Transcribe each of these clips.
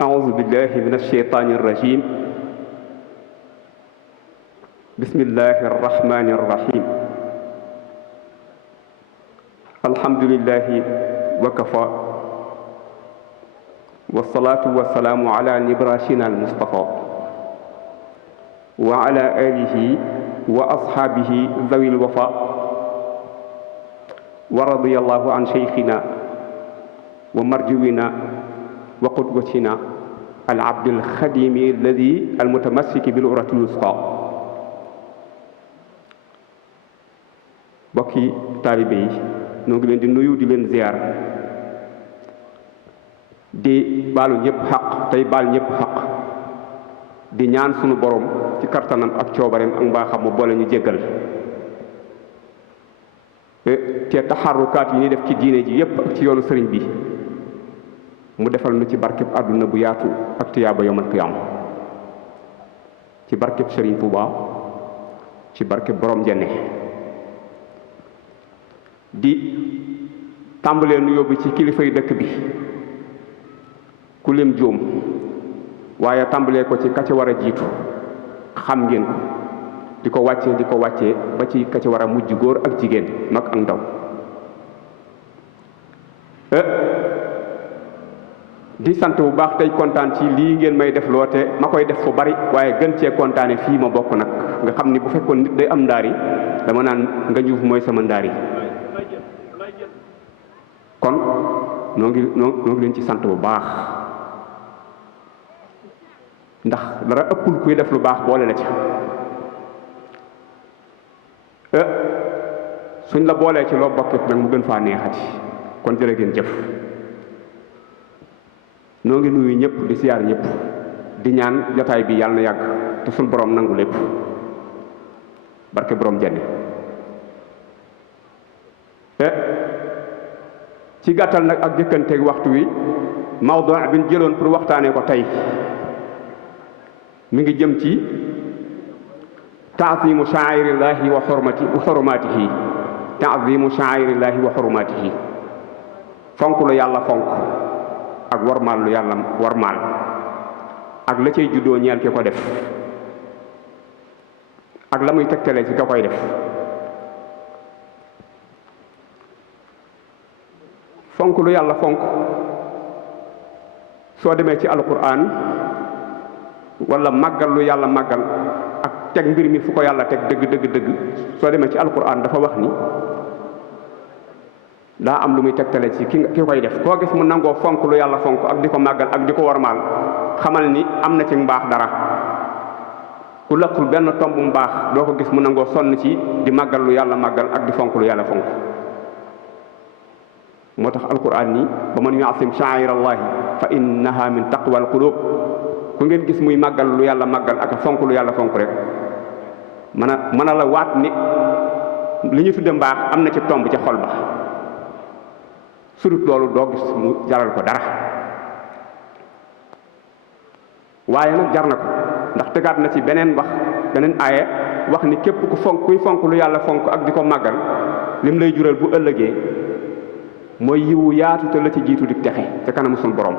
أعوذ بالله من الشيطان الرجيم بسم الله الرحمن الرحيم الحمد لله وكفى والصلاة والسلام على نبراشنا المصطفى وعلى آله وأصحابه ذوي الوفاء ورضي الله عن شيخنا ومرجونا وقدوتنا العبد الخديم الذي المتمسك بالعروة الوثقى bokki taalibe yi ñoo ngi leen di nuyu di leen ziar di baalu ñëpp xaq tey baal ñëpp xaq di ñaan sunu borom ci kartanam ak coobareem ak mbaaxam mu boole ñu jéggal te taxarukaat yi ñuy def ci diine ji yépp ak ci yoonu sëriñ bi mu defal nu ci barkeb àdduna bu yaatu ak tiyaaba yawmal qiyaam ci barkeb sëriñ Tuuba ci barkeb borom jenne di tàmbalee nu yóbbu ci kilifay dëkk bi ku lim jóom waaye tàmbalee ko ci ka ca war a jiitu xam ngeen ko di ko wàccee ba ci ka ca war a mujj góor ak jigéen mag ak ndaw di sant bu baax tey kontaan ci lii ngeen may def loote ma koy def fu bari waaye gën cee kontaane fii ma bokk nag nga xam ni bu fekkoon nit day am ndaari dama naan nga njuuf mooy sama ndaari kon noo ngi leen ci sant bu baax ndax dara ëppul kuy def lu baax boole la ci suñ la boolee ci loo bokkit nag mu gën faa neexati kon jërë ngeen jëf noo ngi nuyu ñëpp di siyaar ñëpp di ñaan jotaay bi yàlla na yàgg te suñ borom nangu lépp barke borom jenn ci gàttal nag ak jëkkanteeg waxtu wi mawdu bi ñu jëloon pour waxtaanee ko tey mi ngi jëm ci taazimu sha'airillaahi wa xurumaatihi taazimu sha'airillaahi wa xurumaatihi fonk lu yàlla fonk ak warmaal lu yàlla warmaal ak la cay juddoo ñeel ki ko def ak la muy tegtale ci ka koy def fonk lu yàlla fonk soo demee ci alquran wala màggal lu yàlla màggal ak teg mbir mi fu ko yàlla teg dëgg soo demee ci alquran dafa wax ni daa am lu muy tegtale ci ki koy def koo gis mu nangoo fonk lu yàlla fonk ak di ko màggal ak di ko warmaal xamal ni am na ci mbaax dara ku lëkkul benn tomb mbaax doo ko gis mu nangoo sonn ci di màggal lu yàlla màggal ak di fonk lu yàlla fonk moo tax alquran ni ba man yu'azzim sha'airallahi fa innaha min taqwal qulub ku ngeen gis muy màggal lu yàlla màggal ak fonk lu yàlla fonk rek mën a la waat ni li ñu tudde mbaax am na ci tomb ca xol ba sudut loolu doo gis mu jaral ko dara waaye nag jar na ko ndax tegaat na ci beneen aaye wax ni képp kuy fonk lu yàlla fonk ak di ko màggal lim lay jural bu ëllëgee mooy yiwu yaatu te la ci jiitu di texe ca kanamu sunu borom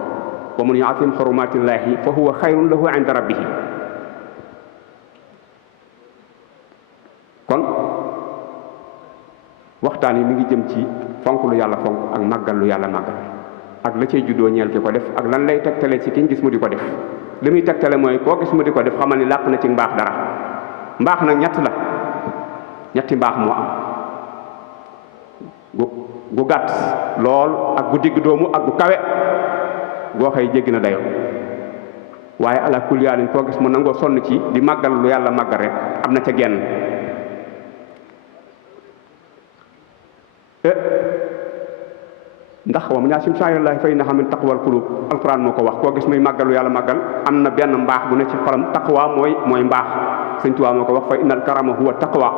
wa man yu'azzim xurumaatillaahi fa huwa xayrun lahu inda rabbihi kon waxtaan yi mi ngi jëm ci fonk lu yàlla fonk ak màggal lu yàlla màggal ak la cay juddoo ñeel ki ko def ak lan lay tegtale ci kiñ gis mu di ko def li muy tegtale mooy koo gis mu di ko def xamal ni làq na ci mbaax dara mbaax nag ñetti mbaax moo am gu gàtt lool ak gu digg doomu ak gu kawe goo xëy jéggi na dayo waaye ala kulli yaalin koo gis mu nangoo sonn ci di màggal lu yàlla màggal rek am na ca genn ndax wa man yu'azzim sha'airallaahi fa innahaa min taqwal quluub alquran moo ko wax koo gis muy màggal lu yàlla màggal am na benn mbaax bu ne ci xolam taqwa mooy mbaax Sëñ Tuubaa moo ko wax fa innal karama huwa taqwa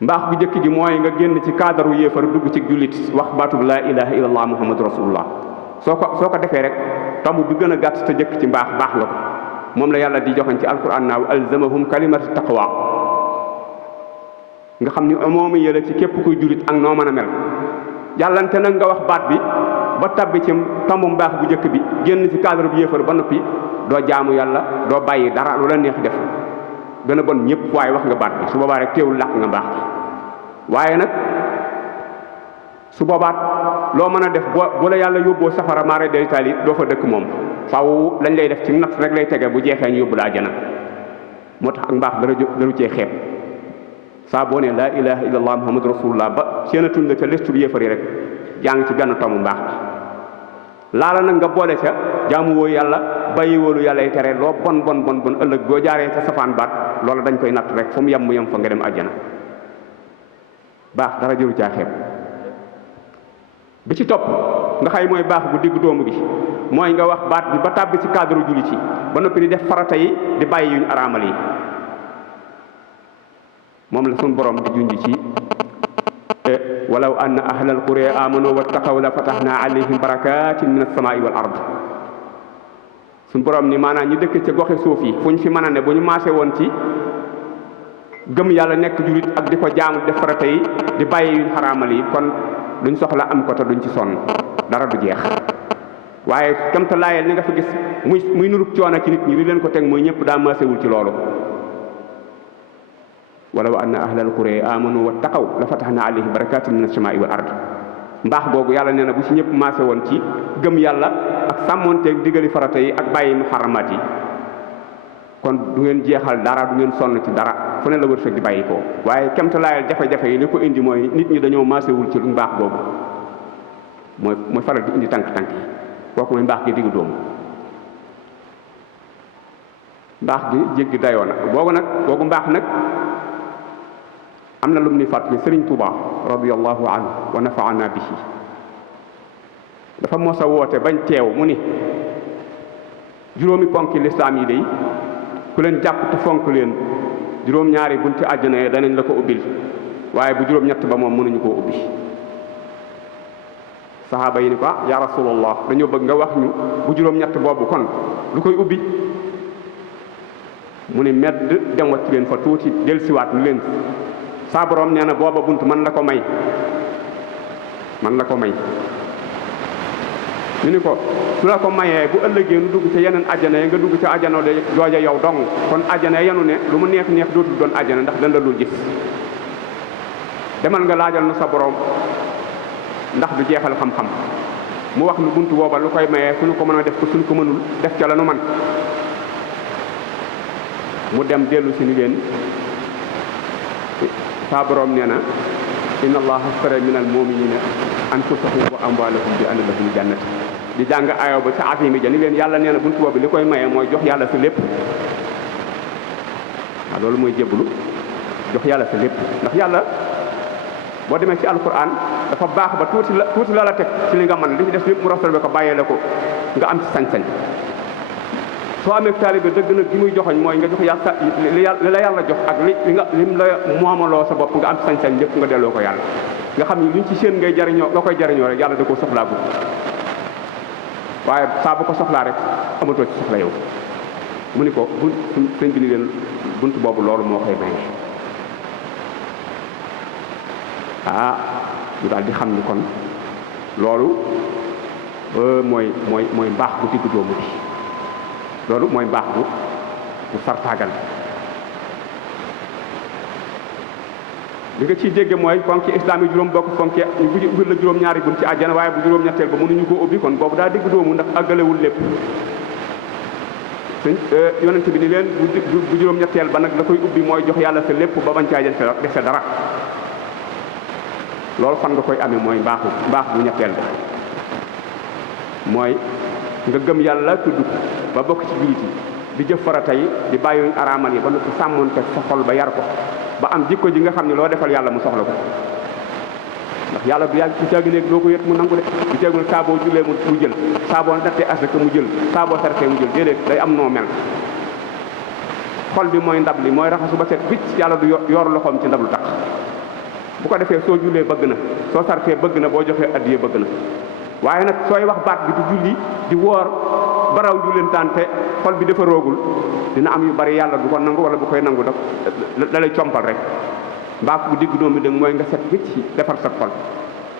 mbaax bu njëkk gi mooy nga génn ci cadre yéefar dugg ci jullit wax baatub laa ilaha illallah muhammadu rasulullah soo ko defee rek tomb bi gën a gàtt te njëkk ci mbaax nga ko moom la yàlla di joxañ ci alquran naaw alzamahum kalimatu taqwa nga xam ni moom yële ci képp kuy jullit ak noo mën a mel jàllante nag nga wax baat bi ba tabbi ci tombu mbaax bu njëkk bi génn ci cadre bu yéefar ba noppi doo jaamu yàlla doo bàyyi dara lu la neex def gën a bon ñëpp waaye wax nga baat bi su boobaa rek teewul làq nga mbaax bi waaye nag su boobaat loo mën a def bu la yàlla yóbboo safara maare day taal doo fa dëkk moom faaw lañ lay def ci natt rek lay tege bu jeexee ñu yóbbu la àjjana moo tax ak mbaax daru cee xeeb saa boo ne laa ilaha illallah muhammadu rasulullah ba séenatuñ la ca lestu bi yéefar yi rek yaa ngi ci benn tomu mbaax bi laala nag nga boole ca jaamu woo yàlla bàyyi wóolu yàlla yi tere loo bon ëllëg boo jaaree ca safaan baat loolu dañ koy natt rek fu mu yem mu yem fa nga dem àjjana baax dara jëru caa xeeb bi ci topp nga xay mooy baax bu digg doomu gi mooy nga wax baat bi ba tàbbi ci cadre jullit yi ba noppi di def farata yi di bàyyi yuñ araamal yi moom la suñ borom di junj ci walaw anna ahlal qura amanu wattaqaw la fatahna alayhim barakatin min as-samaa'i wal ard suñ borom ni maanaam ñu dëkk ci goxi suuf yi fu ñu fi mën a ne bu ñu maase woon ci gëm yàlla nekk jullit ak di ko jaamu def farata yi di bàyyi yuñ xaraamal yi kon duñ soxla am ko te duñ ci sonn dara du jeex waaye kam te laayel li nga fa gis muy nurub coono ci nit ñi li leen ko teg mooy ñëpp daa maasewul ci loolu walaw anna ahlal qura amanu wattaqaw la fatahna alayhim barakatin min as-samaa'i wal ard mbaax googu yàlla nee na bu ci ñëpp maase woon ci gëm yàlla ak sàmmonteeg digali farata yi ak bàyyi muharramaat yi kon du ngeen jeexal dara du ngeen sonn ci dara fu ne la wërsëg di bàyyi ko waaye kemta laayal jafe-jafe yi li ko indi mooy nit ñi dañoo maasewul ci lu mbaax googu mooy faral di indi tànk-tànk yi kooku mooy mbaax gi diggu doomu mbaax gi jéggi dayoo na googu mbaax nag am na lu mu ni fàttali Sëriñ Tuuba radiyallahu anhu wa nafaana bihi dafa mos a woote bañ teew mu ni juróomi ponki lislaam yi day ku leen jàpp te fonk leen juróom-ñaari bunti àjjana yi danañ la ko ubbil waaye bu juróom-ñett ba moom mënuñu koo ubbi saxaaba yi ni ko ya rasulallah dañoo bëgg nga wax ñu bu juróom-ñett boobu kon lu koy ubbi mu ni medd dem wacc leen fa tuuti dellusiwaat ni leen saa borom nee na booba bunt man la ko may ñu ni ko su la ko mayee bu ëllëgee nu dugg ca yeneen ajjana yi nga dugg ca ajjana de jooja yow dong kon ajjana yenu ne lu mu neex dootul doon ajjana ndax dañ la dul gis demal nga laajal nu sa borom ndax du jeexal xam-xam mu wax nu bunt booba lu koy mayee fu ñu ko mën a def ko suñ ko mënul def ca la nu man mu dem dellu si ni leen saa borom nee na inna allaha ashtara minal mu'minina anfusahum wa amwalahum bi anna lahumul jannata di jàng ayo ba ca afimi ja ni leen yàlla nee na buntu boobu li koy maye mooy jox yàlla sa lépp waaw loolu mooy jébbalu jox yàlla sa lépp ndax yàlla boo demee ci alquran dafa baax ba tuuti la teg ci li nga mën li ci def lépp mu rafetlu ko bàyyee la ko nga am ci sañ-sañ soo amee taalibe dëgg nag gi muy joxoñ mooy nga jox yàlla li la yàlla jox ak lim la moomaloo sa bopp nga am sañ-sañ lépp nga delloo ko yàlla nga xam ni luñ ci seen ngay jariñoo nga koy jariñoo rek yàlla da koo soxlaa gut waaye saa bu ko soxlaa rek amatoo ci soxla yow mu ni ko sëñ bi ni leen bunt boobu loolu moo koy maye ñu daal di xam ni kon loolu mooy mbaax bu diggu doomu bi loolu mooy mbaax bu sartaagal li nga ciy dégge mooy fonki islam yi juróom bokk fonki ñu ubbi la juróom-ñaari bunt ci àjjana waaye bu juróom-ñetteel ba mënuñu koo ubbi kon boobu daa digg doomu ndax àggalewul lépp yonent bi ni leen bu juróom-ñetteel ba nag la koy ubbi mooy jox yàlla sa lépp ba bañ caa def dara loolu fan nga koy amee mooy mbaax bu ñetteel ba mooy nga gëm yàlla tudd ba bokk ci jullit yi di jëf farata yi di bàyyi araamal yi ba noppi sàmmoonte sa xol ba yar ko ba am jikko ji nga xam ne loo defal yàlla mu soxla ko ndax yàlla du yàgg bu caagi néeg doo ko yët mu nangu de bu caagul saa boo jullee mu jël saa boo nattee asaka mu jël saa boo sartee mu jël déedéet day am noo mel xol bi mooy ndab li mooy raxasu ba set bicc yàlla du yor loxoom ci ndab lu tax bu ko defee soo jullee bëgg na soo sartee bëgg na boo joxee addiye bëgg na waaye nag sooy wax baat bi di julli di woor baraw jullentaan te xol bi dafa roogul dina am yu bari yàlla du ko nangu wala bu koy nangu da lay compal rek mbaax bu digg doom bi dëgg mooy nga set wicc defar sa xol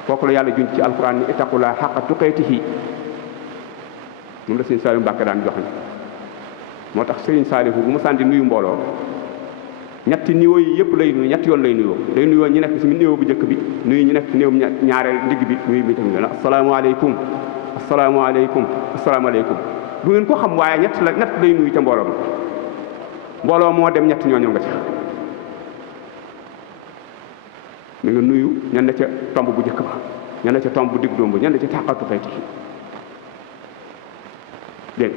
kooku la yàlla junj ci alquran ni ittaqullaaha haqqa tuqaatihi moom la sëriñ Saliou Mbacke daan joxe moo tax sëriñ Saliou bu mu sànni nuyu mbooloo ñetti niveau yi yëpp lay nuyu ñetti yoon lay nuyoo day nuyoo ñu nekk ci niveau bu njëkk bi nuyu ñu nekk ci néew ñaareel ndigg bi nuyu bi tamit asalaamaaleykum asalaamaaleykum asalaamaaleykum du ngeen ko xam waaye ñett lay nuyu ca mbooloo mbooloo moo dem ñett ñooñu nga ci mi nga nuyu ñan na ca tomb bu njëkk ba ñan na ca tomb bu digg doom ba ñan na ca tàqatu xayti dégg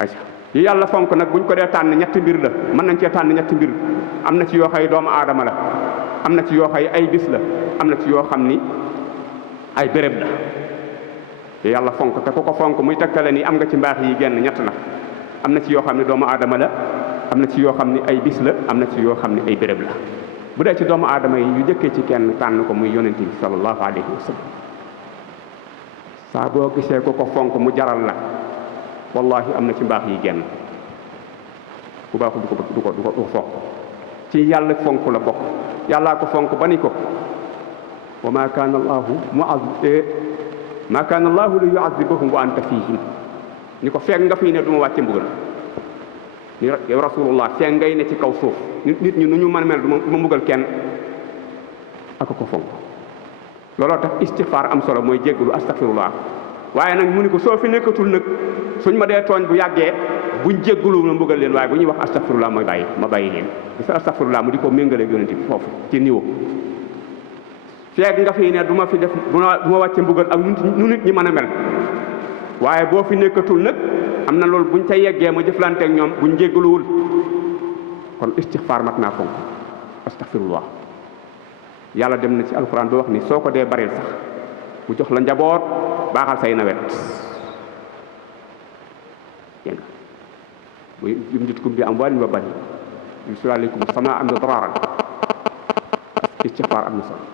ayca yi yàlla fonk nag buñ ko dee tànn ñetti mbir la mën nañ cee tànn ñetti mbir am na ci yoo xay doomu aadama la am na ci yoo xay ay bis la am na ci yoo xam ni ay béréb la yi yàlla fonk te ku ko fonk muy tegtale ni am nga ci mbaax yi genn ñett na am na ci yoo xam ne doomu aadama la am na ci yoo xam ne ay bis la am na ci yoo xam ne ay béréb la bu dee ci doomu aadama yi yu jëkkee ci kenn tànn ko muy yonent bi sallallahu alayhi wa sallam saa boo gisee ko fonk mu jaral la wallahi am na ci mbaax yi genn ku baaxul du ko fonk ci yàlla fonk la bokk yàllaa ko fonk ba ni ko wa ma kaana allahu ma kaana allahu li yuazibahum wa anta fihim ni ko feeg nga fii ne du ma wàcce mbugal ni yow rasulullah feeg ngay ne ci kaw suuf nit ñi nu ñu mën a mel du ma mbugal kenn ak ko fonk looloo tax istighfar am solo mooy jéggalu astaghfirullah waaye nag mu ni ko soo fi nekkatul nag suñ ma dee tooñ bu yàggee buñ jéggalu na mbugal leen waaye bu ñuy wax astaghfirullah mooy ma bàyyi leen gis astaghfirullah mu di ko méngale yonent bi foofu ci niveau feeg nga fii ne du ma fi def du ma wàcce mbugal ak nu nit ñi mën a mel waaye boo fi nekkatul nag am na loolu buñ ca yeggee ma jëflante ak ñoom buñ jéggaluwul kon istighfar mat naa fonk astaghfirullah yàlla dem na ci alquran ba wax ni soo ko dee baril sax mu jox la njaboot baaxal say nawet dégg nga muy yumditkum bi amwaalin wa baniin yursil alaykum samaa midraaran istighfar am na solo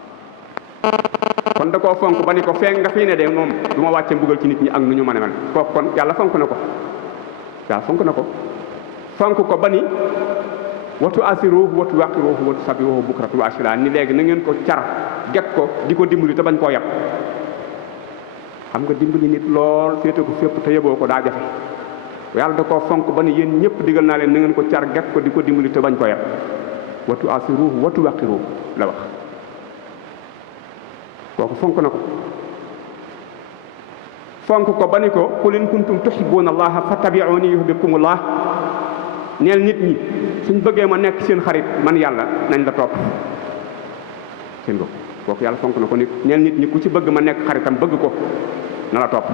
kon da koo fonk ba ni ko feeg nga fii ne de moom du ma wàcce mbugal ci nit ñi ak nu ñu mën a mel kooku kon yàlla fonk na ko yàlla fonk na ko fonk ko ba ni watu asiruhu watu waqiruhu watu sabihuhu bukratan wa asila ni léegi na ngeen ko car gekk ko di ko dimbali te bañ koo yab xam nga dimbali nit lool féete ko fépp te yeboo ko daa jafe yàlla da koo fonk ba ni yéen ñëpp digal naa leen na ngeen ko car gekk ko di ko dimbali te bañ koo yab watu asiruhu watu waqiruhu la wax kooku fonk na ko fonk ko ba ni ko qul in kuntum tuhibbuna allaha fattabi'uni yuhbibkumullah neel nit ñi suñ bëggee ma nekk seen xarit man yàlla nañ la topp seen bopp kooku yàlla fonk na ko nit neel nit ñi ku ci bëgg ma nekk xaritam bëgg ko na la topp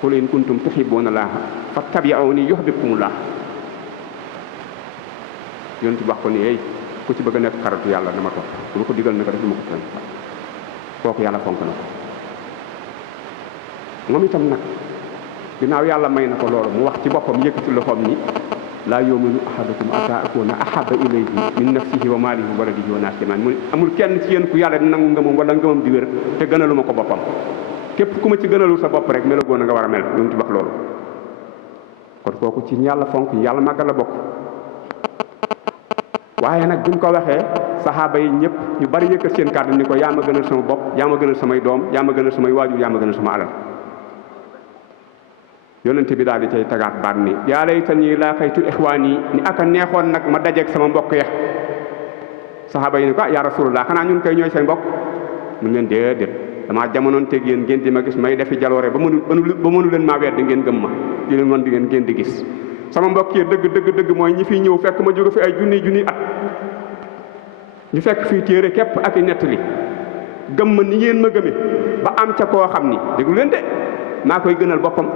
qul in kuntum tuhibbuna allaha fattabi'uni yuhbibkumullah yonent bi wax ko ni hey ku ci bëgg a nekk xaritu yàlla na ma topp lu ma ko digal na ko def lu ma ko tënk kooku yàlla fonk na ko moom itam nag ginnaaw yàlla may na ko loolu mu wax ci boppam yëkkati loxoom ni laa yuminu ahadukum ata akuna ahaba ilayhi min nafsihi wa maalihi wa waladihi wa naasi ajma'iin mu amul kenn ci yéen ku yàlla di nangu ngëmam wala ngëmam di wér te gënalu ma ko boppam képp ku ma ci gënalul sa bopp rek melagoon a nga war a mel ñu ci wax loolu kon kooku ci yàlla fonk yàlla màggal la bokk waaye nag buñ ko waxee saxaaba yi ñëpp ñu bari yëkkat seen kàddu ni ko yaa ma gënal sama bopp yaa ma gënal samay doom yaa ma gënal samay waajur yaa ma gënal sama alal yonente bi daal di cay tagaat baat ni yaa laytanii laaqaytu ixwaani ni aka neexoon nag ma dajeeg sama mbokk ya saxaaba yi ni ko yaa rasulullah xanaa ñun koy ñooy say mbokk mun leen déedéet damaa jamonoon teeg yéen ngeen di ma gis may defi jaloore ba mënu leen maa weddi ngeen gëm ma di leen wan di ngeen di gis sama mbokk yi dëgg mooy ñi fiy ñëw fekk ma jóge fi ay junni at ñu fekk fii téere képp ak i nettali gëm ma ni ngeen ma gëme ba am ca koo xam ni déglu leen de maa koy gënal boppam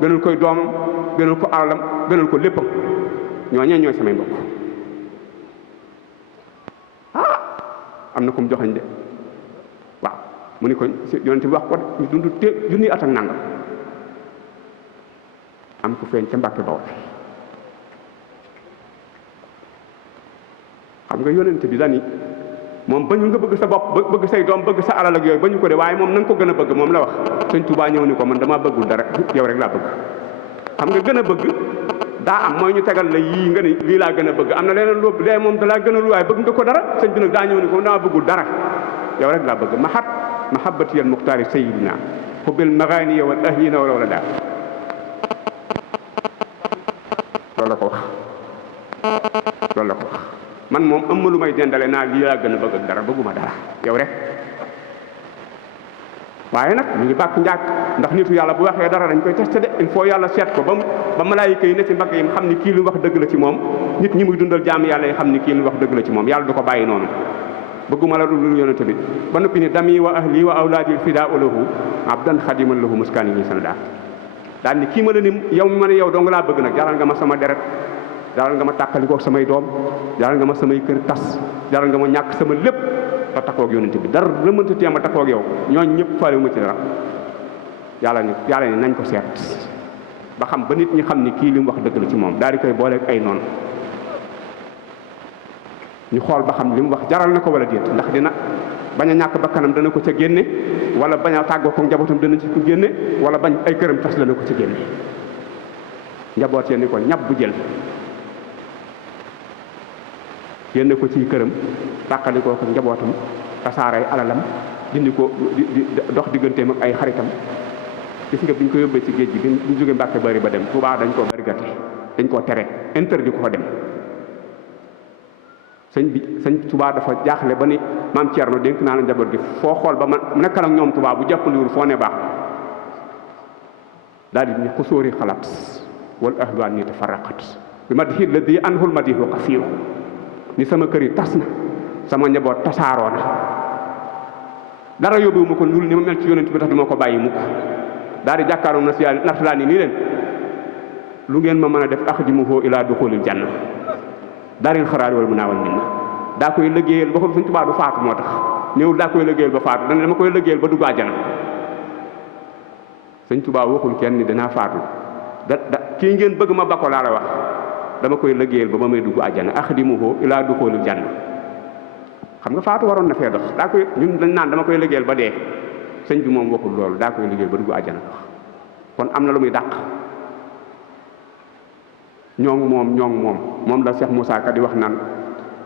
gënal koy doomam gënal ko alalam gënal ko léppam ñooñee ñooy samay mbokk am na ko mu joxañ de waaw mu ni ko yonent bi wax ko ñu dund junni at ak nangam am ku feeñ ca Mbàkke Bawol xam nga yonent bi dani moom bañu nga bëgg sa bopp bëgg say doom bëgg sa alal ak yooyu bañu ko de waaye moom na nga ko gën a bëgg moom la wax sëñ Tuubaa ñëw ni ko man damaa bëggul dara yow rek laa bëgg xam nga gën a bëgg daa am mooy ñu tegal la yii nga ni lii laa gën a bëgg am na leneen loolu lee moom da laa gën a lu waaye bëgg nga ko dara sëñ bi nag daa ñëw ni ko damaa bëggul dara yow rek laa bëgg mahabbati al muxtaari sayidina xubbil maganiya wal ahlina wala wala daal loolu la ko wax man moom am ma lu may dendale naa lii laa gën a bëgg ak dara bëgguma dara yow rek. waaye nag ñu ngi bàkk njàkk ndax nitu yàlla bu waxee dara dañ koy testé de il faut yàlla seet ko ba malaayika yi ne ci mbagg yi xam ni kii lu wax dëgg la ci moom nit ñi muy dundal jaam yàlla yi xam ni kii lu wax dëgg la ci moom yàlla du ko bàyyi noonu bëgguma la lu yonent bi ba noppi ni dami wa ahli wa awlaadi fidaa'u lahu abdan xadiman lahu muskaani ñi sanada daal ni kii ma la ni yow mi ma ne yow dong laa bëgg nag jaral nga ma sama deret jaral nga ma tàkkalikoo samay doom jaral nga ma samay kër tas jaral nga ma ñàkk sama lépp te takkoog yonent bi dara la mënta téema takkoog yow ñooñ ñëpp faale mu ci dara yàlla ni nañ ko seet ba xam ba nit ñi xam ni kii li mu wax dëgg la ci moom daal di koy booleeg ay noonu ñu xool ba xam li mu wax jaral na ko wala déet ndax dina bañ a ñàkk bakkanam dana ko ca génne wala bañ a tàggoo ko njabootam dana ci ko génne wala bañ ay këram tas dana ko ca génne njaboot ya ni ko ñab bu jël génne ko ci këram tàqalikoo ko njabootam tasaaray alalam dindi ko di dox digganteem ak ay xaritam gis nga biñ ko yóbbee ci géej gi biñ jóge Mbàkke bari ba dem Tuubaa dañ koo bari gàtte dañ koo tere interdit ko fa dem sëñ Tuubaa dafa jaaxle ba ni maam Thierno dénk naa la njaboot gi foo xool ba ma nekkal ak ñoom Tuubaa bu jàppandiwul foo ne baax daal di ni xusóori xalaat wal ahwaan ni tafarraqat bi ma di la di anhul ma di xasiiru ni sama kër yi tas na sama njaboot tasaaroo na dara yóbbuwu ma ko lul ni ma mel ci yonent bi tax du ma ko bàyyi mukk daal di jàkkaaroon na si yàlla nartalaa nii leen lu ngeen ma mën a def axdimuhu ilaa duxulil janna daaril xaraari wal munaawal minna daa koy liggéeyal ba ko Sëñ Tuubaa du faatu moo tax néewul daa koy liggéeyal ba faatu dana dama koy liggéeyal ba dugg àjjana Sëñ Tuubaa waxul kenn ni danaa faatu kii ngeen bëgg ma bakko laa la wax dama koy liggéeyal ba may dugg àjjana axdimuhu ilaa duxulil janna xam nga faatu waroon na fee dox daa koy ñun dañ naan dama koy liggéeyal ba dee sëñ bi moom waxul loolu daa koy liggéeyal ba dugg àjjana kon am na lu muy dàq ñoo ngi moom la Cheikh Moussa Ka di wax naan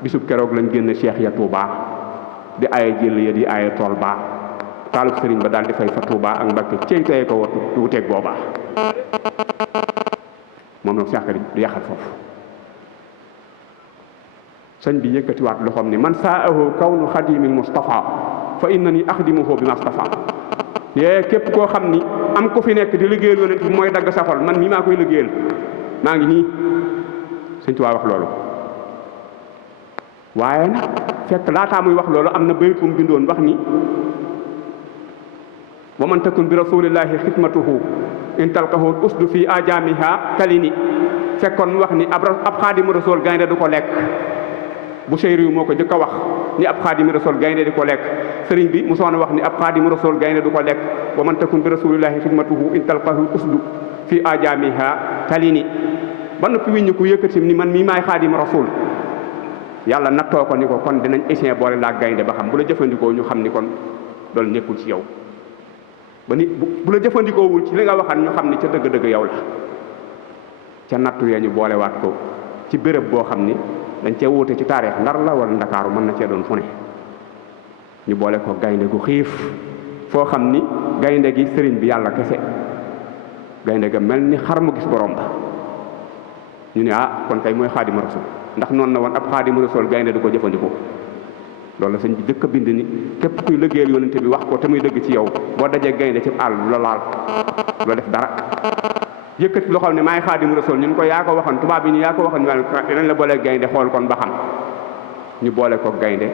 bisub keroog lañ génn Cheikh ya Touba di aaye jël ya di aaye tool baa taalub sëriñ ba daal di fay fa Touba ak Mbàkke cey teye ko watu wuteeg boobaa moom la Cheikh Ka di yaxal foofu sëñ bi yëkkatiwaat loxoom ni man saahu kawnu xadimil Mustafa fa innani axdimuhu bi Mustafa yee képp koo xam ni am ko fi nekk di liggéeyal yonent bi mooy dagg sa xol man mii maa koy liggéeyal maa ngi nii Sëñ Tuubaa wax loolu waaye nag fekk laataa muy wax loolu am na bayt mu bindoon wax ni wa man takun bi rasulillahi xidmatuhu in talqahu usdu fi ajamiha kalini fekkoon mu wax ni ab xaadimu rasul gaynde du ko lekk bu Seyri moo ko jëkk a wax ni ab xaadimu rasul gaynde di ko lekk sëriñ bi mu soona wax ni ab xaadimu rasul gaynde du ko lekk wa man takun bi rasulillahi xidmatuhu in talqahu usdu fi ajamiha kalini ba noppi wiññu ko yëkkati ni man mii maay xaadim rasul yàlla nattoo ko ni ko kon dinañ essayer boole laa gaynde ba xam bu la jëfandikoo ñu xam ni kon loolu nekkul ci yow ba ni bu la jëfandikoowul ci li nga waxan ñu xam ni ca dëgg-dëgg yow la ca nattu ya ñu boolewaat ko ci béréb boo xam ni dañ cee wuute ci taarix Ndar la wala Ndakaaru mën na cee doon fu ne ñu boole ko gaynde gu xiif foo xam ni gaynde gi sëriñ bi yàlla kese gaynde ga mel ni xar mu gis borom ba ñu ne kon kay mooy xaadimu rasul ndax noonu na woon ab xaadimu rasul gaynde du ko jëfandikoo loolu la sëñ bi dëkk bind ni képp kuy liggéeyal yonente bi wax ko te muy dëgg ci yow boo dajee gaynde ci àll la laal loo def dara yëkkati loo xam ne maay xaadimu rasul ñun ko yaa ko waxoon tubaab yi ñu yaa ko waxoon ñu dinañ la boolee gaynde xool kon ba xam ñu boole ko gaynde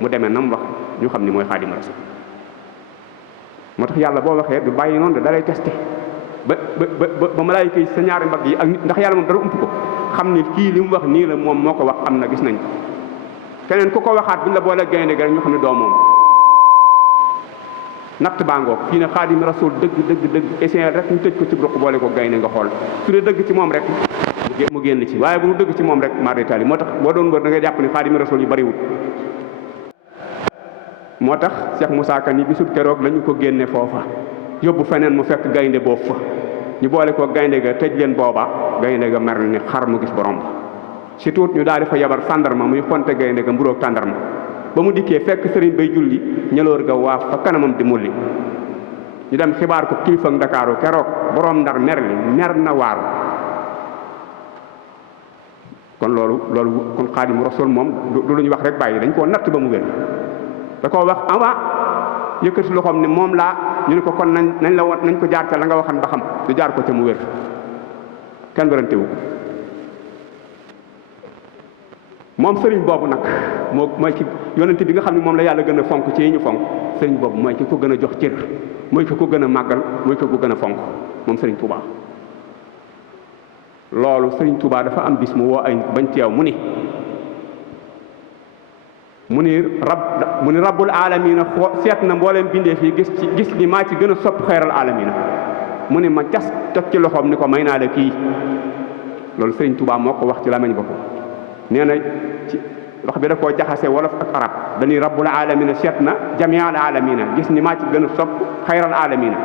mu demee nam wax ñu xam ni mooy xaadimu rasul moo tax yàlla boo waxee du bàyyi noonu da lay testé ba malaayika yi sa ñaari mbagg yi ak nit ndax yàlla moom dara ump ko xam ni kii li mu wax nii la moom moo ko wax am na gis nañ ko keneen ku ko waxaat buñ la boole gaynde gi rek ñu xam ne doo moom natt baa ngoog fii ne xaadim rasul dëgg essayé rek ñu tëj ko ci ruq boole ko gaynde nga xool su dee dëgg ci moom rek mu génn ci waaye bu ñu dëgg ci moom rek maritali moo tax boo doon wër da ngay jàpp ni xaadim rasul yi bariwul moo tax Cheikh Moussa Ka ni bisub keroog la ñu ko génne foofa yóbbu feneen mu fekk gaynde boobu fa ñu boole ko gaynde ga tëj leen booba gaynde ga mer ni xar mu gis borom ba surtout ñu daal di fa yabar sàndarma muy xonte gaynde ga mburoog tàndarma ba mu dikkee fekk sëriñ bay julli ñëloor ga waaf fa kanamam di mulli ñu dem xibaar ko kilifa Ndakaaru keroog boroom Ndar mer na waaru kon loolu kon Xaadimu Rasuul moom du lu ñu wax rek bàyyi dañ koo natt ba mu wér da koo wax avant yëkkati loxoom ne moom laa ñu ne ko kon nañ la woon nañ ko jaar ca la nga waxan ba xam du jaar ko ca mu wér kenn werante wu ko moom sëriñ boobu nag mooy ci yonent bi nga xam ne moom la yàlla gën a fonk ci yi ñu fonk sëriñ boobu mooy ki ko gën a jox cër mooy ki ko gën a màggal mooy ki ko gën a fonk moom sëriñ Touba. loolu sëriñ Touba dafa am bis mu woo ay bañ teew mu ni rabbul alamina seet na mbooleem bindee fii gis ni maa ci gën a sopp xeeral alamina mu ni ma cas teg ci loxoom ni ko may naa la kii loolu sëriñ Touba moo ko wax ci lamañ boppam nee na ci wax bi da koo jaxase wolof ak arab dañuy rabbul alamina seet na jamial alamina gis ni maa ci gën a sopp xayral alamina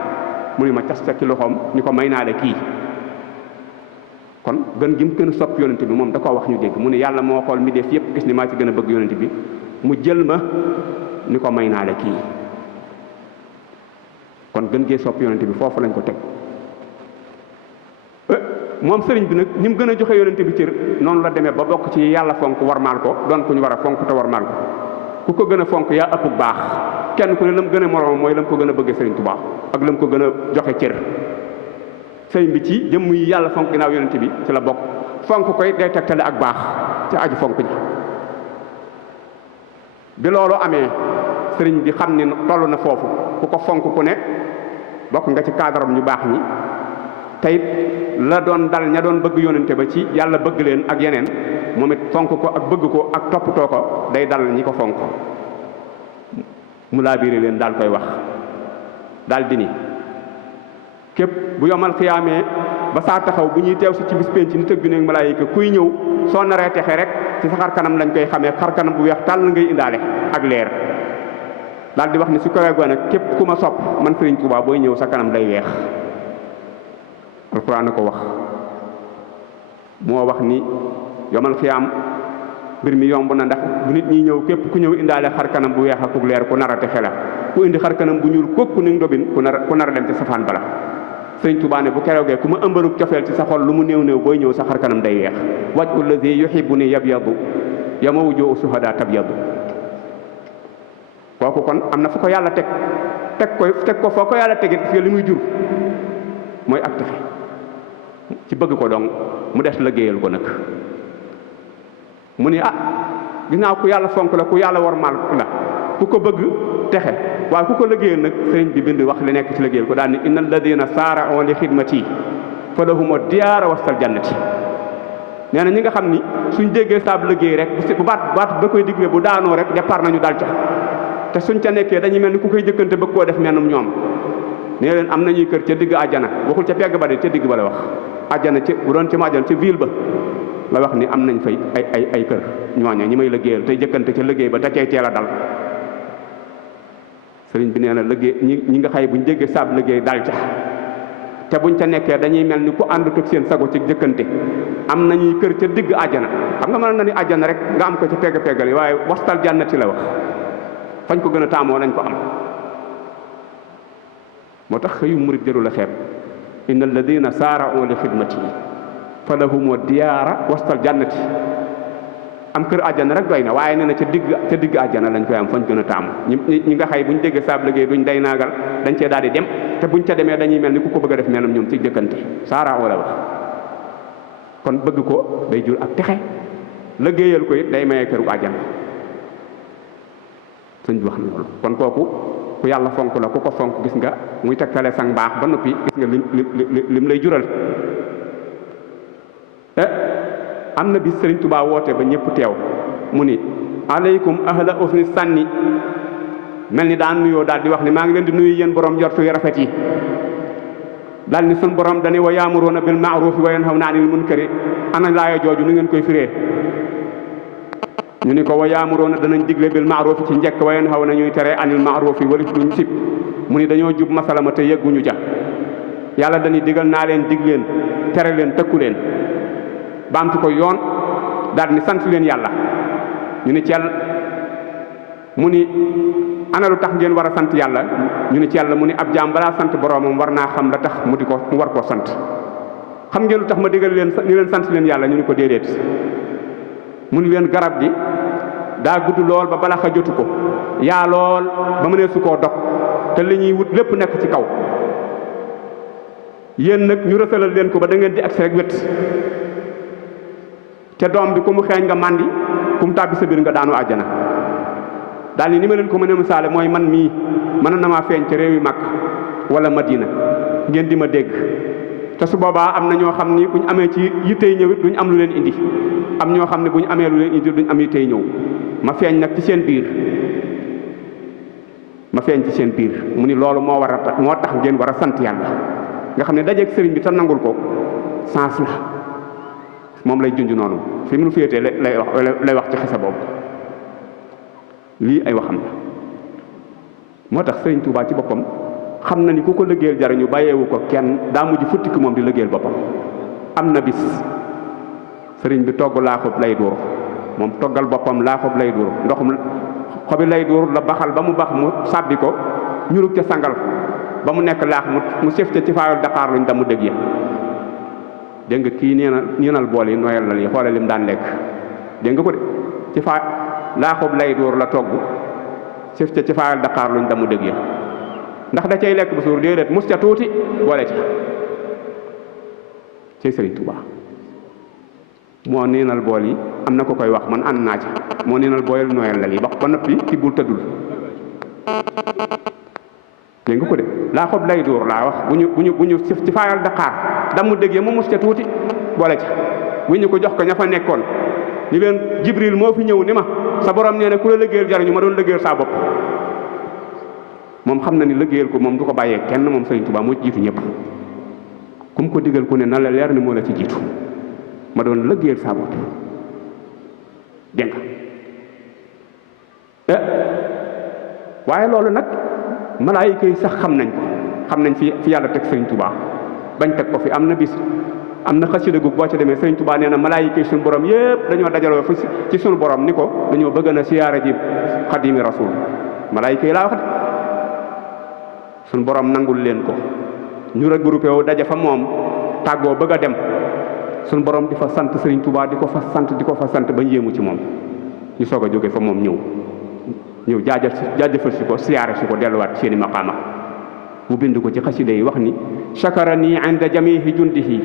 mu ni ma cas teg ci loxoom ni ko may naa la kii kon gën gi mu gën a sopp yonent bi moom da koo wax ñu dégg mu ne yàlla moo xool mi def yépp gis ni maa ci gën a bëgg yonent bi mu jël ma ni ko may naa la kii kon gën gee sopp yonent bi foofu lañ ko teg moom sëriñ bi nag ni mu gën a joxe yonent bi cër noonu la demee ba bokk ci yàlla fonk warmaal ko doon ku ñu war a fonk te warmaal ko ku ko gën a fonk yaa ëpp baax kenn ku ne la mu gën a moroom mooy la mu ko gën a bëggee sëriñ Tuubaa ak la mu ko gën a joxe cër sëriñ bi ci jëmm yi yàlla fonk ginnaaw yonent bi ci la bokk fonk koy day tegtale ak baax ci aju fonk ji bi loolu amee sëriñ bi xam ne toll na foofu ku ko fonk ku ne bokk nga ci cadre ñu baax ñi tey la doon dal ña doon bëgg yonente ba ci yàlla bëgg leen ak yeneen moom it fonk ko ak bëgg ko ak toppatoo ko day dal ñi ko fonk mu laa biire leen daal koy wax daal di ni képp bu yomal xiyaamee ba saa taxaw bu ñuy teew si ci bis penc ni tëgg ne malaayika kuy ñëw soo naree texe rek ci sa xar kanam lañ koy xamee xar kanam bu weex tàll ngay indaale ak leer daal di wax ni su ko weegoo nag képp ku ma sopp man Sëriñ Tuubaa booy ñëw sa kanam day weex alxuraan na ko wax moo wax ni yomal xiyaam mbir mi yomb na ndax bu nit ñi ñëw képp ku ñëw indaale xar kanam bu weex ak leer ku nar a texe la ku indi xar kanam bu ñuul kooku ni ndobin ku nar a dem ci safaan bala Sëriñ Tuubaa ne bu keroogee ku ma ëmbaluk cofeel ci sa xol lu mu néew néew booy ñëw sa xar kanam day weex wajhu llazi yuhibbuni yabyadu yama wujuhu suhada tabyadu kooku kon am na fu ko yàlla teg ko foo ko yàlla tegit fi li muy jur mooy ak texe ci bëgg ko dong mu des liggéeyal ko nag mu ni ginnaaw ku yàlla fonk la ku yàlla wormaal la ku ko bëgg texe waaye ku ko liggéeyal nag sëriñ bi bind wax li nekk ci liggéeyal ko daal ni inna alladina saara'u li xidmati fa lahumu diyaara wastal jannati nee na ñi nga xam ni suñ déggee saab liggéey rek bu baat ba koy digle bu daanoo rek départ nañu dal ca te suñ ca nekkee dañuy mel ni ku koy jëkkante bëgg koo def mennum ñoom nee leen am nañuy kër ca digg àjjana waxul ca pegg ba de ca digg ba la wax àjjana ci bu doon ci ma àjjana ca ville ba la wax ni am nañ fay ay kër ñooña ñi may liggéeyal tey jëkkante ca liggéey ba te cay teel a dal sëriñ bi nee na liggéey ñi nga xay buñ déggee saab liggéey dal ca te buñ ca nekkee dañuy mel ni ku àndut ak seen sago ci jëkkante am nañuy kër ca digg àjjana xam nga mën na ni àjjana rek nga am ko ca pegg-peggal yi waaye wastal jannati la wax fañ ko gën a taamoo lañ ko am moo tax xëyu murit jëru la xeeb inna alladina saara'u li xidmati fa lahumu diyaara wastal jannati am kër àjjana rek doy na waaye nee na ca digg àjjana lañ koy am fañ gën a taamu ñi nga xay buñ déggee saab liggéey duñ day naagal dañ cee daal di dem te buñ ca demee dañuy mel ni ku ko bëgg a def melam ñoom ci jëkkante saara'u la wax kon bëgg ko day jur ak texe liggéeyal ko it day maye këru àjjana sëñ bi wax na loolu kon kooku ku yàlla fonk la ku ko fonk gis nga muy tegtale sang baax ba noppi gis nga lim lay jural am na bis Sëriñ Tuubaa woote ba ñëpp teew mu ni aleykum ahla usni sànni mel ni daan nuyoo daal di wax ni maa ngi leen di nuyu yéen borom jortu yu rafet yi daal ni sun borom dañuy wa yaamuruuna bil ma'ruufi wa yanhawna anil munkari ana laaya jooju nu ngeen koy firee ñu ni ko wa yaamuroona danañ digle bil maaruufi ci njëkk wa yanhawna ñuy tere anil maaruufi wala luñ sib mu ni dañoo jub masalama te yegguñu ja yàlla dañuy digal naa leen dig leen tere leen tëkku leen baamtu ko yoon daal ni sant leen yàlla ñu ni ceel mu ni ana lu tax ngeen war a sant yàlla ñu ni ci yàlla mu ni ab jaam balaa sant boroomam war naa xam la tax mu war koo sant. xam ngeen lu tax ma digal leen ni leen sant leen yàlla ñu ni ko déedéet mu ni leen garab gi daa gudd lool ba bala xa jotu ko yaa lool ba mënee su koo dog te li ñuy wut lépp nekk ci kaw yéen nag ñu rësalal leen ko ba da ngeen di agsi rek wét te doom bi ku mu xeeñ nga màndi ku mu tàbbi sa biir nga daanu àjjana daal ni ma leen ko mën a misaale mooy man mii mën na maa feeñ ci réew yi mag wala Madina ngeen di ma dégg te su boobaa am na ñoo xam ni bu ñu amee ci yittey ñëwit duñ am lu leen indi am ñoo xam ne bu ñu amee lu leen indi duñ am yittey ñëw ma feeñ nag ci seen biir mu ni loolu moo tax ngeen war a sant yàlla nga xam ne dajeeg sëriñ bi te nangul ko sens la moom lay junj noonu fi mu nu féetee lay wax ci xisa boobu lii ay waxam la moo tax sëriñ Touba ci boppam xam na ni ku ko liggéeyal jariñu bàyyeewu ko kenn daa mujj futti ko moom di liggéeyal boppam. am na bis sëriñ bi togg laaxub lay duur moom toggal boppam laaxub lay duur ndoxum xobi lay duur la baxal ba mu bax mu sàbbi ko ñurug ca sangal ba mu nekk laax mu sëf ca ci faayol Dakar luñ damu dëgg ya dégg nga kii niinal bool yi nooyal la lii xoole lim daan lekk dégg nga ko de ci fa laaxub lay duur la togg sëf ca ci faayol Dakar luñ damu dëgg ya ndax da cay lekk bu suur déedéet mus ca tuuti boole ca cay Sëriñ Tuuba moo niinal bool yi am na ko koy wax man ànd naa ca moo niinal bool yi nooyal la lii ba noppi ci bul tëddul dégg nga ko de laa xob lay dóor laa wax bu ñu ci faayal Dakar damu déggee mu mus ca tuuti boole ca bu ñu ko jox ko ña fa nekkoon ni leen Jibril moo fi ñëw ni ma sa borom nee na ku la liggéeyal jariñu ma doon liggéeyal saa bopp moom xam na ni liggéeyal ko moom du ko bàyyee kenn moom Sëriñ Tuubaa moo jiitu ñëpp ku mu ko digal ku ne na la leer ni moo la ci jiitu ma doon liggéeyal saa bopp dégg nga waaye loolu nag malaayika yi sax xam nañ fi yàlla teg Sëriñ Tuubaa bañ teg ko fi am na bis am na xasida gu boo ca demee Sëriñ Tuubaa nee na malaayika yi suñu borom yëpp dañoo dajaloo fi ci suñu borom ni ko dañoo bëgg na siyaare ji xadimi rasul malaayika yi laa wax de suñu borom nangul leen ko ñu regroupé wu daje fa moom tàggoo bëgg a dem suñu borom di fa sant Sëriñ Tuubaa di ko fa sant ba njéemu ci moom ñu soog a jóge fa moom ñëw jaajëfal si ko siyaare si ko delluwaat seeni maqaama mu bind ko ci xasida yi wax ni chakarani inda jamihi jundihi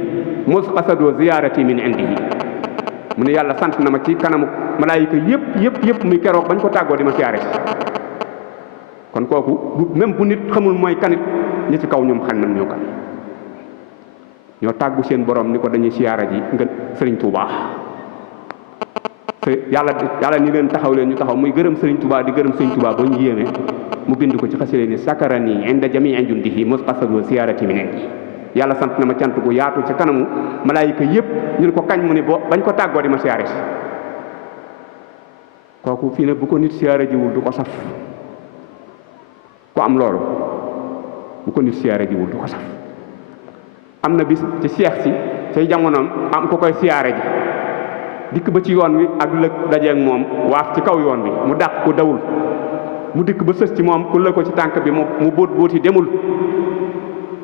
musqasado ziyarati min indihi mu ne yàlla sant na ma ci kanamu malaayika yëpp muy keroog bañ ko tàggoo di ma siyaare si kon kooku même bu nit xamul mooy kanit ñi ci kaw ñoom xam nañ ñoo kan ñoo tàggu seen borom ni ko dañuy siyaare ji nga Sëriñ Tuubaa yàlla ni leen taxaw leen ñu taxaw muy gërëm Sëriñ Tuubaa di gërëm Sëriñ Tuubaa ba ñu yéeme mu bind ko ci xasile ni sakarani inda jamii jundihi musqasado siyaarati min indi yàlla sant na ma cant gu yaatu ci kanamu malaayika yëpp ñu ne ko kañ mu ni bañ ko tàggoo di ma siyaare si kooku fii ne bu ko nit siyaare jiwul du ko saf ku am loolu bu ko nit siyaare jiwul du ko saf am na bis ci seex si say jamonoom am ko koy siyaare ji dikk ba ci yoon wi ak lëg dajeeg moom waaf ci kaw yoon wi mu dàq ko dawul mu dikk ba sës ci moom ku la ko ci tànk bi mu booti demul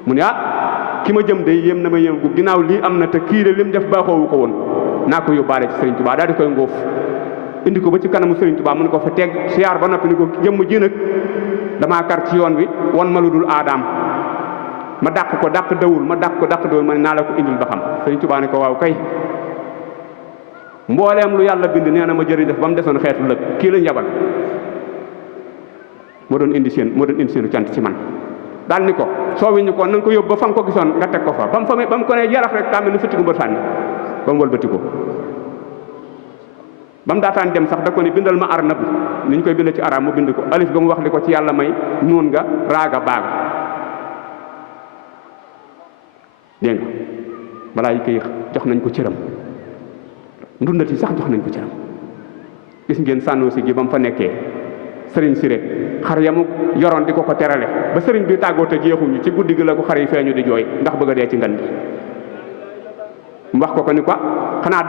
mu ne ki ma jëm de yéem na ma yéem gu ginnaaw lii am na te kii de lim def baaxoowu ko woon naa ko yóbbaale ci Sëriñ Tuubaa daal di koy ngóof indi ko ba ci kanamu Sëriñ Tuubaa mu ne ko fa teg siyaar ba noppi ni ko jëmm ji nag damaa kar ci yoon wi won ma lu dul aadaam ma dàq ko dàq dawul ma ne naa la ko indil ba xam Sëriñ Tuubaa ne ko waaw kay mbooleem lu yàlla bind nee na ma jërëjëf ba mu desoon xeetu lëg kii lañ yabal moo doon indi seenu cant ci man daal ni ko soo wi ñu ko na nga ko yóbbu ba fa nga ko gisoon nga teg ko fa ba mu ko ne yarax rek daa mel ni fëtti ko mbër sànni ba mu wëlbati ko ba mu daataan dem sax da ko ni bindal ma ar nabi ni ñu koy bind ci araab mu bind ko alif ga mu wax li ko ci yàlla may nuun nga raaga baaga dégg nga balaa yi koy jox nañ ko cëram ndundati sax jox nañ ko cëram gis ngeen Sànnoosi gi ba mu fa nekkee sëriñ Siré xar yamu yoroon di ko terale ba sëriñ bi tàggoo te jeexuñu ci guddi gi la ko xar yi feeñu di jooy ndax bëgg a dee ci ngan gi mu wax ko ni quoi xanaa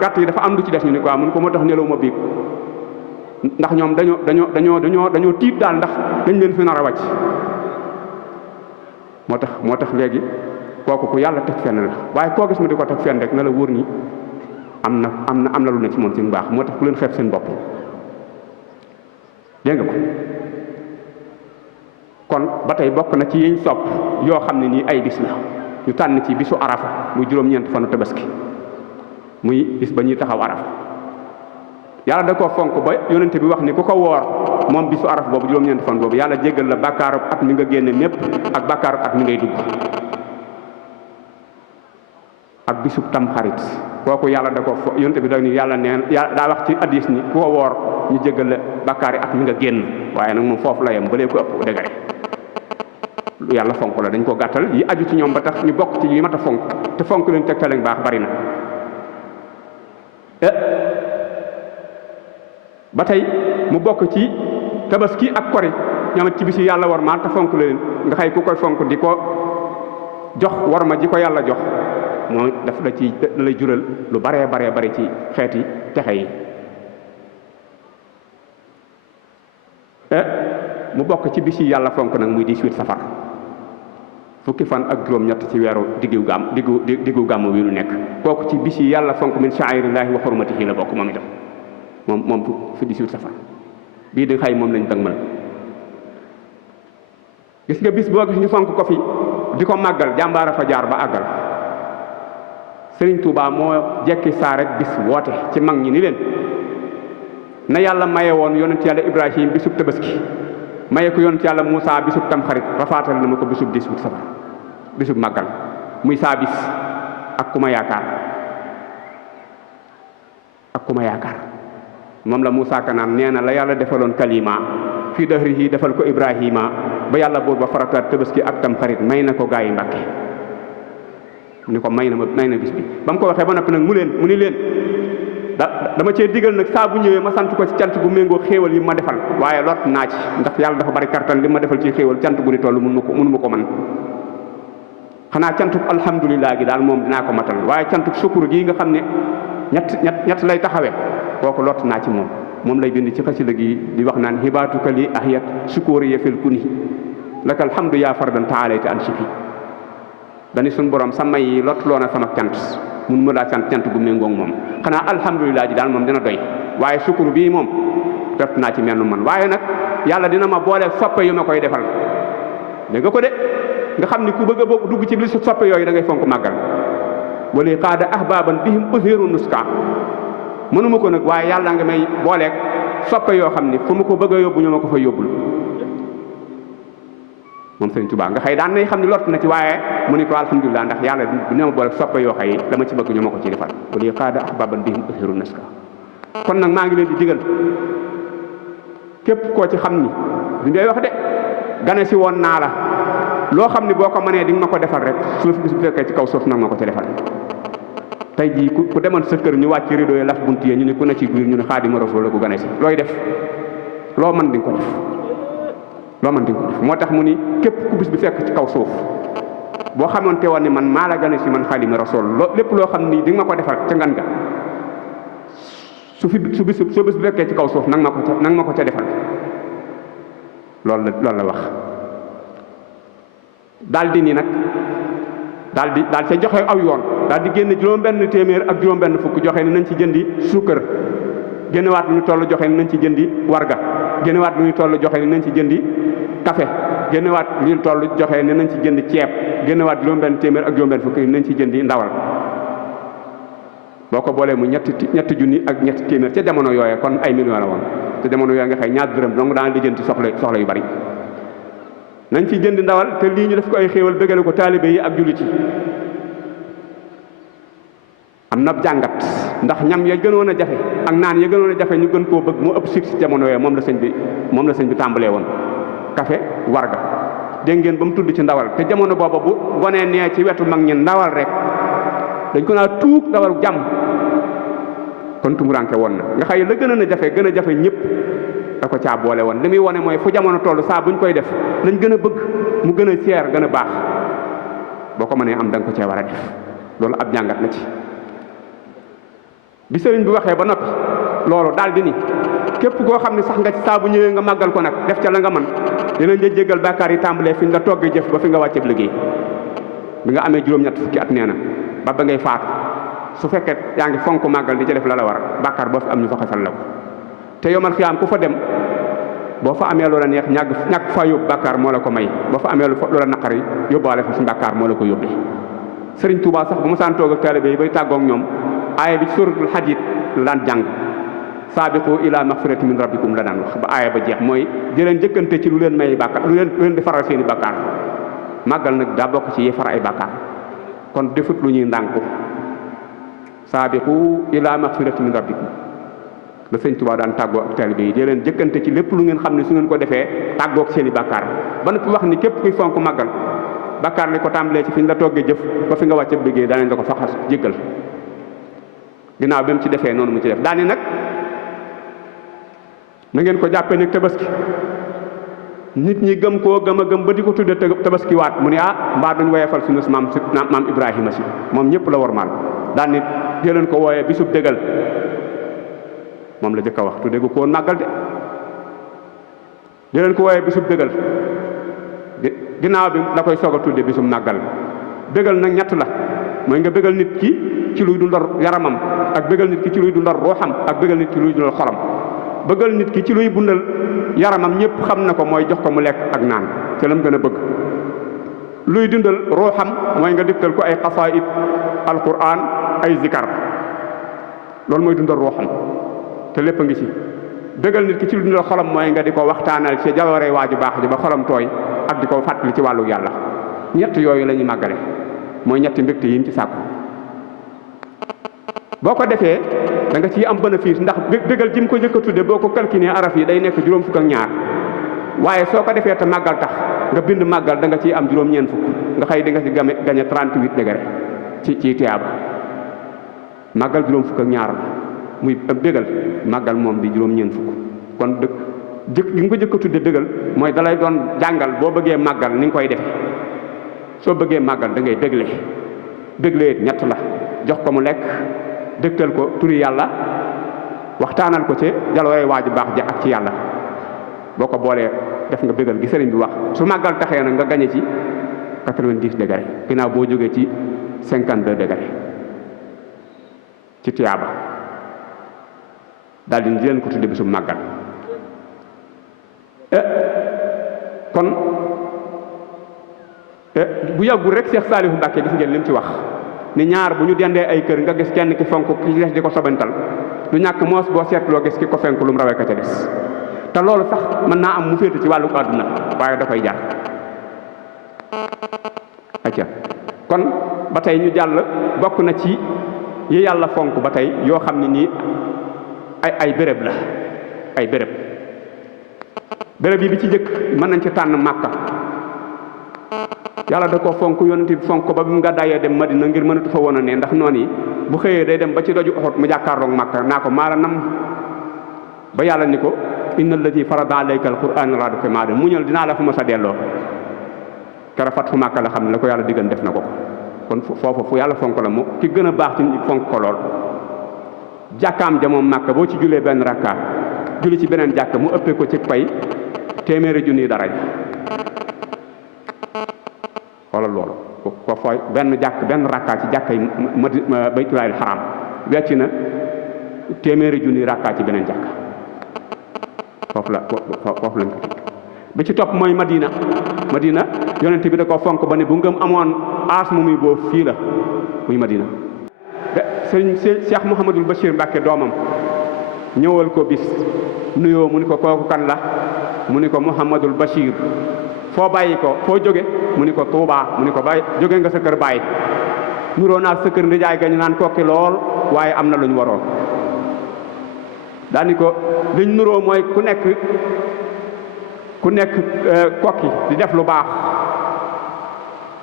gàtt yi dafa am lu ci des ñu ni quoi mun ko moo tax nelaw ma biig ndax ñoom dañoo tiit daal ndax dañ leen fi nar a wàcc moo tax léegi kooku ku yàlla teg fenn la waaye koo gis mu di ko teg fenn rek na la wóor ni am na lu ne ci moom ci mbaax moo tax ku leen xeeb seen bopp dégg nga ko kon ba tey bokk na ci yiñ sopp yoo xam ne nii ay bis la ñu tànn ci bisu arafa muy juróom-ñeent fanu tabaski muy bis ba ñuy taxaw arafa yàlla da koo fonk ba yonente bi wax ni ku ko woor moom bisu arafa boobu juróom-ñeent fan boobu yàlla jéggal la bàkkaaru at mi nga génne mépp ak bàkkaaru at mi ngay dugg ak bisub tam xarit kooku yàlla da ko yonte bi da ni yàlla neen daa wax ci hadiis ni ku ko woor ñu jéggal la bàkkaari at mi nga génn waaye nag moom foofu la yem balee ko ëpp dëgëre lu yàlla fonk la dañ ko gàttal yi aju ci ñoom ba tax ñu bokk ci yi mat a fonk te fonk leen tegtale baax bari na ba tey mu bokk ci tabaski ak kori ñoom ci bisi yàlla war maal te fonk leen nga xëy ku koy fonk di ko jox war ma ji ko yàlla jox mooy daf la ci da lay jural lu baree bari ci xeeti texe yi mu bokk ci bis yi yàlla fonk nag muy 18 safar fukki fan ak juróom-ñett ci weeru diggu gàmm wi lu nekk kooku ci bis yi yàlla fonk min sha'airillaahi wa hurmatihi la bokk moom itam moom fi 18 safar bii di xay moom lañ dëgmal gis nga bis boo gis ñu fonk ko fi di ko màggal jàmbaara fa jaar ba àggal Sëriñ Tuubaa moo jekki saa rek bis woote ci mag ñi ni leen na yàlla maye woon yonent yàlla Ibrahim bisub tabaski maye ko yonent yàlla Moussa bisub tamxarit rafaatal na ma ko bisub 18 safar bisub màggal muy saa bis ak ku ma yaakaar moom la Moussa Kanaan nee na la yàlla defaloon kalima fii dahrihi defal ko Ibrahima ba yàlla boobu ba farataat tabaski ak tamxarit may na ko gaa yi Mbàkke mu ni ko may na bis bi ba mu ko waxee ba noppi nag mu ni leen dama cee digal nag saa bu ñëwee ma sant ko ci cant gu méngoo xéewal yi ma defal waaye lot naa ci ndax yàlla dafa bari kartan li ma defal ci xéewal cant gu ni toll mënu ma ko man xanaa cantuk alhamdulilah gi daal moom dinaa ko matal waaye cantuk sukkur gi nga xam ne ñett lay taxawee kooku lot naa ci moom lay bind ci xasida gi di wax naan hibaatuka li ahiyat sukóori ya fil kuni laka alhamdu yaa fardan taalayta an sifi dani suñ borom sa may yi lot loona sama cant mun ma daa cant gu méngoog moom xanaa alhamdulilah ji daal moom dina doy waaye sukkur bii moom def naa ci menn man waaye nag yàlla dina ma boole soppe yu ma koy defal dégg nga ko de nga xam ni ku bëgg a bokk dugg ci li su soppe yooyu da ngay fonk màggal wala qaada ahbaban bihim uziru nuska mënuma ko nag waaye yàlla nga may booleeg soppe yoo xam ni fu ma ko bëgg a yóbbu ñu ma ko fa yóbbul moom Sëriñ Tuubaa nga xëy daan nay xam ne lott na ci waaye mu ni ko alhamdulilah ndax yàlla dina ma boole soppe yoo xëy dama ci bëgg ñu ma ko ci defal wala qaada ahbaban bihim uziru nuska kon nag maa ngi leen di digal képp koo ci xam ni li ngay wax de gane si woon naa la loo xam ni boo ko mënee di nga ma ko defal rek suuf bis bu fekkee ci kaw suuf nag ma ko ci defal tey jii ku demoon sa kër ñu wàcc rido yi laf bunt yi ñu ne ku ne ci biir ñu ne Xaadimu Rasuul la ko gane si looy def loo mën di nga ko def moo tax mu ni képp ku bis bi fekk ci kaw suuf boo xamoon te woon ni man maa la gane si man Xaadimu Rasuul lépp loo xam ni di nga ma ko defal ca ngan ga su bis bu fekkee ci kaw suuf nang ma ko ca defal loolu la wax daal di ni nag daal ca joxe aw yoon daal di génn juróom-benn téeméer ak juróom-benn fukk joxe ni nañ ci jëndi suukar génnewaat lu ñu toll joxe ni nañ ci jëndi warga génnewaat lu ñu toll joxe ni nañ ci jëndi café génnewaat lu ñu toll joxe ni nañ ci jëndi ceeb génnewaat juróom-benn téeméer ak juróom-benn fukk ni nañ ci jëndi ndawal boo ko boolee mu ñetti junni ak ñetti téeméer ca jamono yooyee kon ay millions la woon te jamono yooyu nga xëy ñaar dërëm donc daan di jënd soxla yu bari nañ ci jënd ndawal te lii ñu def ko ay xéewal bëggale ko taalibe yi ak jullit yi am na jàngat ndax ñam ya gënoon a jafe ak naan ya gënoon a jafe ñu gën koo bëgg moo ëpp si jamono yooyu moom la sëñ bi tàmbalee woon café warga dégg ngeen ba mu tudd ci ndawal te jamono booba bu gonee nee ci wetu mag ñi ndawal rek dañ ko naa tuug ndawal jàmm kon tumuranke woon na nga xëy la gën a jafe ñëpp da ko caa boole woon li muy wone mooy fu jamono toll saa buñ koy def lañ gën a bëgg mu gën a seer gën a baax boo ko mënee am da nga ko cee war a def loolu ab jàngat la ci bi sëriñ bi waxee ba noppi loolu daal di ni képp koo xam ne sax nga ci saa bu ñëwee nga màggal ko nag def ca la nga mën dinañ la jéggal bàkkaar yi tàmbalee fi nga toggee jëf ba fi nga wàcceeb liggéey bi nga amee juróom-ñett fukki at nee na ba ngay faatu su fekkee yaa ngi fonk màggal di ca def la la war bàkkaar boo fi am ñu fa xasal la ko te yomal xiyaam ku fa dem boo fa amee loola neex ñàkk fa yóbbu bàkkaar moo la ko may boo fa amee loola naqari yóbbaale fa si bàkkaar moo la ko yóbbee Sëriñ Tuubaa sax bu ma saan toog ak taalibe yi bay tàggoog ñoom aaya bi ci suratul Hadiid la daan jàng saabiqu ila magfirati min rabbikum la daan wax ba aaya ba jeex mooy di leen jëkkante ci lu leen may bàkkaar lu leen di faral seeni bàkkaar màggal nag daa bokk ci yi far ay bàkkaar kon defut lu ñuy ndànku saabiqu ila magfirati min rabbikum la Sëriñ Tuubaa daan tàggoo ak taalibe yi di leen jëkkante ci lépp lu ngeen xam ne su ngeen ko defee tàggoog seeni bàkkaar ba noppi wax ni képp kuy fonk màggal bàkkaar li ko tàmbalee ci fi ñu la toggee jëf ba fi nga wàcce liggéey daanañ la ko faxas jéggal ginnaaw bi mu ci defee noonu mu ci def daani nag na ngeen ko jàppee nag tabaski nit ñi gëm koo gëm a gëm ba di ko tudde tabaski waat mu ne mbaa duñ woyefal suñu maam Ibrahima si moom ñëpp la warmaal daan nit di leen ko wooyee bisub dëggal moom la jëkk a wax tudde gu ko woon màggal de di leen ko wooyee bisub dëggal ginnaaw bi la koy soog a tudde bisum màggal bégal nag ñett la mooy nga bégal nit ki ci luy dundal yaramam ak bégal nit ki ci luy dundal ruuxam ak bégal nit ki luy dundal xolam bëggal nit ki ci luy bundal yaramam ñëpp xam na ko mooy jox ko mu lekk ak naan te lam gën a bëgg luy dundal ruuxam mooy nga dégtal ko ay xasaayid alquran ay zikar loolu mooy dundal ruuxam te lépp a ngi ci bégal nit ki ci luy dundal xolam mooy nga di ko waxtaanal ci jaloore waaju baax ji ba xolam tooy ak di ko fàttali ci wàllu yàlla ñett yooyu la ñuy màggale mooy ñetti mbégte yi ci sàkku boo ko defee da nga ciy am bénéfice ndax bégal ji mu ko njëkk a tudde boo ko calculé araf yi day nekk juróom fukk ak ñaar waaye soo ko defee te màggal tax nga bind màggal da nga ciy am juróom-ñeent fukk nga xëy di nga ci gañe 38 degré ci tiyaaba màggal juróom fukk ak ñaar la muy bégal màggal moom di juróom-ñeent fukk kon gi nga ko njëkk a tudde bégal mooy dalay doon jàngal boo bëggee màggal ni nga koy defe soo bëggee màggal da ngay béglee ñett la jox ko mu lekk dëgtal ko turi yàlla waxtaanal ko ci jaloore waaju baax ja ak ci yàlla boo ko boolee def nga bégal gi sëriñ bi wax su màggal taxee nag nga gañe ci 90 degré ginnaaw boo jógee ci 52 degré ci tiyaaba daal di leen ko tudde bisu màggal kon bu yàggul rek Cheikh Saliou Mbacké gis ngeen lim ci wax ni ñaar bu ñu dendee ay kër nga gis kenn ki fonk ki des di ko sobantal du ñàkk moos boo seetloo gis ki ko fenk lu mu rawee ka ca des te loolu sax mën naa am mu féete ci wàllu àdduna waaye da koy jar acca kon ba tey ñu jàll bokk na ci yi yàlla fonk ba tey yoo xam ne nii ay béréb la ay béréb yi bi ci jëkk mën nañ ci tànn Màkka yàlla da ko fonk yonent bi fonk ko ba bi mu gàddaayee dem Madina ngir mënatu fa woon a ne ndax noon yi bu xëyee day dem ba ci doju Uhud mu jàkkaarloog Màkka naa ko maa la nam ba yàlla ni ko inna allati farada alayka alquran raduka maa muñal dinaa la fa ma sa delloo kera fat fu Màkka la xam ne la ko yàlla diggan def na ko kon foofu fu yàlla fonk la mu ki gën a baax ci nit fonk ko lool jàkkaam ja moom Màkka boo ci julee benn rakka julli ci beneen jàkka mu ëppee ko ci pay téeméeri junni dara xoolal loolu ko fooy benn rakkaa ci jàkka yi baytulaahil xaraam wecc na téeméeri junni rakkaa ci beneen jàkka foofu lañ ko tënk bi ci topp mooy Madina yonent bi da ko fonk ba ne bu ngëm amoon aas mu muy boobu fii la muy Madina sëñ Cheikh Mouhamadul Bachir Mbacké doomam ñëwal ko bis nuyoo mu ni ko kooku kan la mu ni ko Mouhamadul Bachir foo bàyyi ko foo jóge mu ni ko Touba mu ni ko bàyyi jóge nga sa kër bàyyi nuroo naa sa kër ndijaay gañu naan kokki lool waaye am na lu ñu waroon daani ko liñ nuroo mooy ku nekk kokki di def lu baax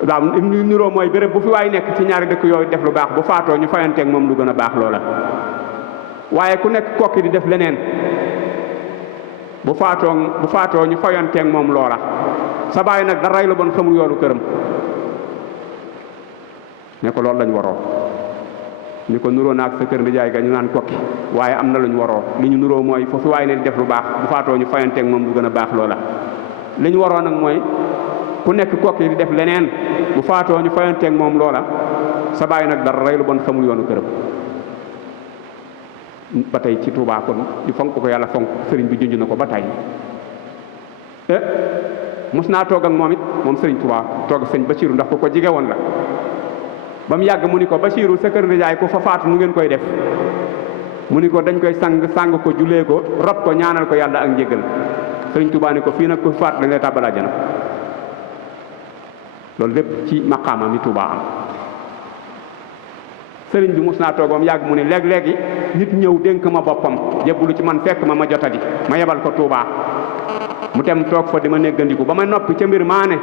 waaw li nuroo mooy béréb bu fi waay nekk ci ñaari dëkk yooyu def lu baax bu faatoo ñu fayanteeg moom lu gën a baax loola waaye ku nekk kokki di def leneen bu faatoo ñu fayanteeg moom loola sa baay nag da ray lu bon xamul yoonu këram ne ko loolu lañ waroo ni ko nuroo naag sa kër ndijaay ga ñu naan kokki waaye am na lu ñu waroo li ñu nuroo mooy foofu waaye ne di def lu baax bu faatoo ñu fayanteeg moom lu gën a baax loola li ñu waroo nag mooy ku nekk kokki di def leneen bu faatoo ñu fayanteeg moom loola sa baay nag dara rey lu bon xamul yoonu këram ba tey ci Tuubaa kon di fonk ko yàlla fonk sëriñ bi junj na ko ba tey mos naa toog ak moom it moom sëriñ Tuubaa toog ak sëñ Basiiru ndax ko jige woon la ba mu yàgg mu ni ko Basiiru sa kër nijaay ku fa faatu nu ngeen koy def mu ni ko dañ koy sang ko julee ko rob ko ñaanal ko yàlla ak njéggal sëriñ Tuubaa ni ko fii nag ku faatu dañ lay tàbbal àjjana loolu lépp ci maqaamam yi Tuubaa am sëriñ bi mos naa toog ba mu yàgg mu ni léeg-léegi nit ñëw dénk ma boppam jébbalu ci man fekk ma jotadi ma yebal ko Tuubaa mu dem toog fa di ma néggandiku ba ma noppi ca mbir maa ne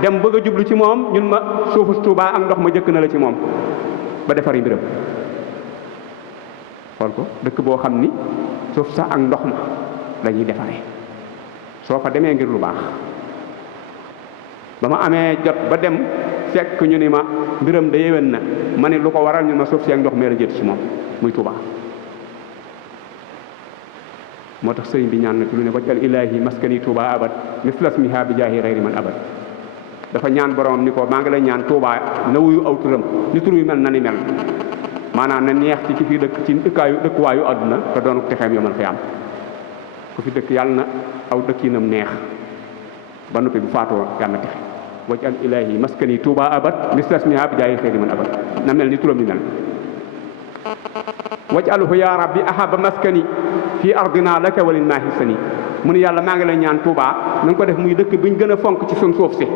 dem bëgg a jublu ci moom ñun ma suufu Tuubaa ak ndox ma jëkk na la ci moom ba defari mbiram xool ko dëkk boo xam ni suuf sax ak ndox ma la ñuy defaree soo fa demee ngir lu baax ba ma amee jot ba dem fekk ñu ni ma mbiram da yéwén na ma ne lu ko waral ñu ma suuf si ak ndox mee la jët ci moom muy Tuubaa moo tax sëriñ bi ñaan na ci lu ne wajal ilaahi maskani Tuubaa abad mislas miha bi jaahi xayri man abad dafa ñaan boromam ni ko maa ngi lay ñaan Tuubaa na wuyu aw turam ni tur yu mel na ni mel maanaam na neex ci ki fi dëkk ci dëkkuwaayu àdduna te doonu texeem yomal xiyaam ku fi dëkk yàlla na aw dëkkinam neex ba noppi bu faatoo yàlla na texe wajal ilaahi maskani Tuubaa abad mislas miha bi jaahi xayri man abad na mel ni turam ni mel wajalhu ya rabbi ahaba maskani fii ardina laka walin maahi sani mu ni yàlla maa ngi lay ñaan Tuubaa na nga ko def muy dëkk biñ gën a fonk ci sun suuf si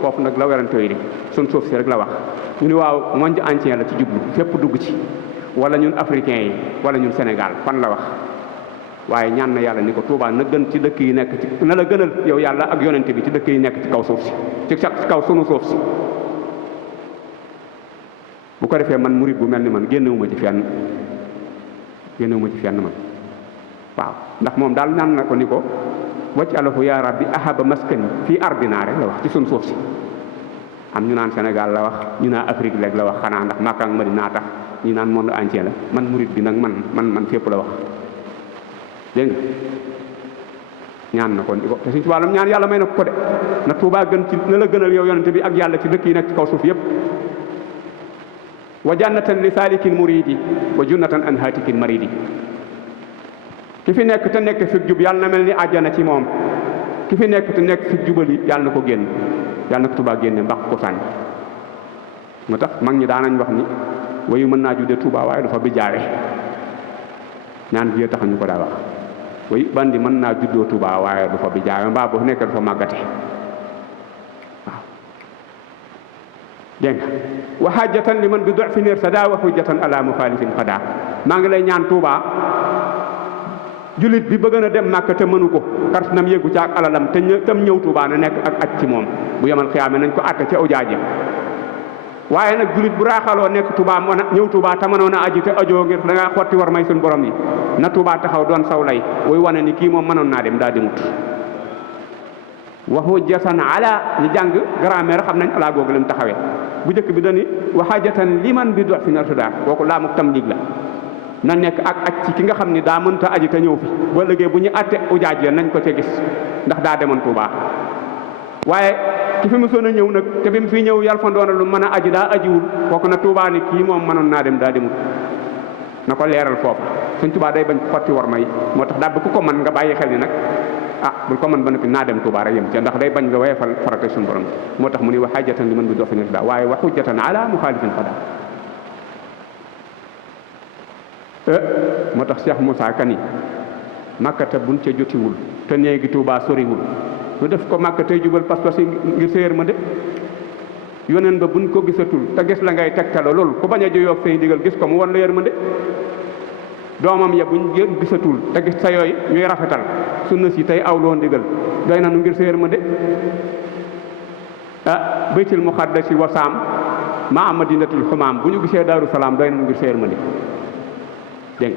foofu nag la werante yi de sun suuf si rek la wax ñu ni waaw monde entier la ci jublu fépp dugg ci wala ñun africain yi wala ñun Sénégal fan la wax waaye ñaan na yàlla ni ko Tuubaa na gën ci dëkk yi nekk ci na la gënal yow yàlla ak yonente bi ci dëkk yi nekk ci kaw suuf si ci kaw sunu suuf si bu ko defee man murit bu mel ni man génnewuma ci fenn man waaw ndax moom daal naan na ko ni ko wacc alahu ya rabbi ahaba maskani fii ardina rek la wax ci sun suuf si am ñu naan Sénégal la wax ñu naan Afrique léegi la wax xanaa ndax Makka ak Madina tax ñu naan monde entier la man murit bi nag man fépp la wax dégg nga ñaan na ko ni ko te suñ tubaab ñaan yàlla may na ko de na Tuubaa gën ci na la gënal yow yonente bi ak yàlla ci dëkk yi nekk ci kaw suuf yépp wa jannatan li saalikin muridi wa junnatan an haatikin maridi ki fi nekk te nekk fi jub yàlla na mel ni àjjana ci moom ki fi nekk te nekk fi jubali yàlla na ko génn yàlla na ko Tuubaa génne mbax ko sànni moo tax mag ñi daanañ wax ni wayu mën naa juddee Tuubaa waaye dafa bi jaawe ñaan bi tax ñu ko daa wax wayu bandi mën naa juddoo Tuubaa waaye dafa bi jaawe mbaa bu nekk dafa màggate waaw dégg nga wa hajjatan li man bi du'fin irtada wa hujjatan ala muxaalifin xada maa ngi lay ñaan Tuubaa jullit bi bëgg na dem Màkka te mënu ko kart nam yëggu ca ak alalam te tam ñëw Tuubaa na nekk ak aj ci moom bu yemal xiyaame nañ ko àtte ca ujaaje waaye nag jullit bu raaxaloo nekk Tuubaa mën a ñëw Tuubaa te mënoon a aji te ajoo ngir da ngaa xotti war may suñ borom yi na Tuubaa taxaw doon saw lay wuy wane ni kii moom mënoon naa dem daa demut wa hujjatan ala ñu jàng grammaire xam nañ ala googu lim taxawee bu njëkk bi dani wa hajjatan liman bi du'fin irtada kooku laa muk tam liig la na nekk ak aj ci ki nga xam ni daa mënta aji te ñëw fi boo léegi bu ñu atte ujaaj ya nañ ko ca gis ndax daa demoon Tuubaa waaye ki fi mësoon a ñëw nag te bi mu fi ñëw yàlla fa doona lu mën a aji daa ajiwul kooku na Tuubaa ni kii moom mënoon naa dem daa demul na ko leeral foofa suñ Tuubaa day bañ xotti war may moo tax daal bu ko mën nga bàyyi xel ni nag bul ko mën ba noppi naa dem Tuubaa rek yem ca ndax day bañ nga woyefal farata suñu borom moo tax mu ni wa hajjatan li man bi du'fin irtada waaye wa hujjatan ala muxaalifin xada moo tax Cheikh Moussa Kani Màkkata buñ ca jotiwul te néegi Tuubaa soriwul lu def ko Màkka tey jubal pas-pas yi ngir sa yërmande yoneen ba buñ ko gisatul te gis la ngay tegtalo loolu ku bañ a joyoog say ndigal gis ko mu won la yërmande doomam ya buñ gisatul te gis sa yooyu ñuy rafetal sunna si tey awloo ndigal doy na nu ngir sa yërmande baytil muqaddasi wasaam ma madinatul xumaam bu ñu gisee Daaru Salaam doy na nu ngir sa yërmande dégg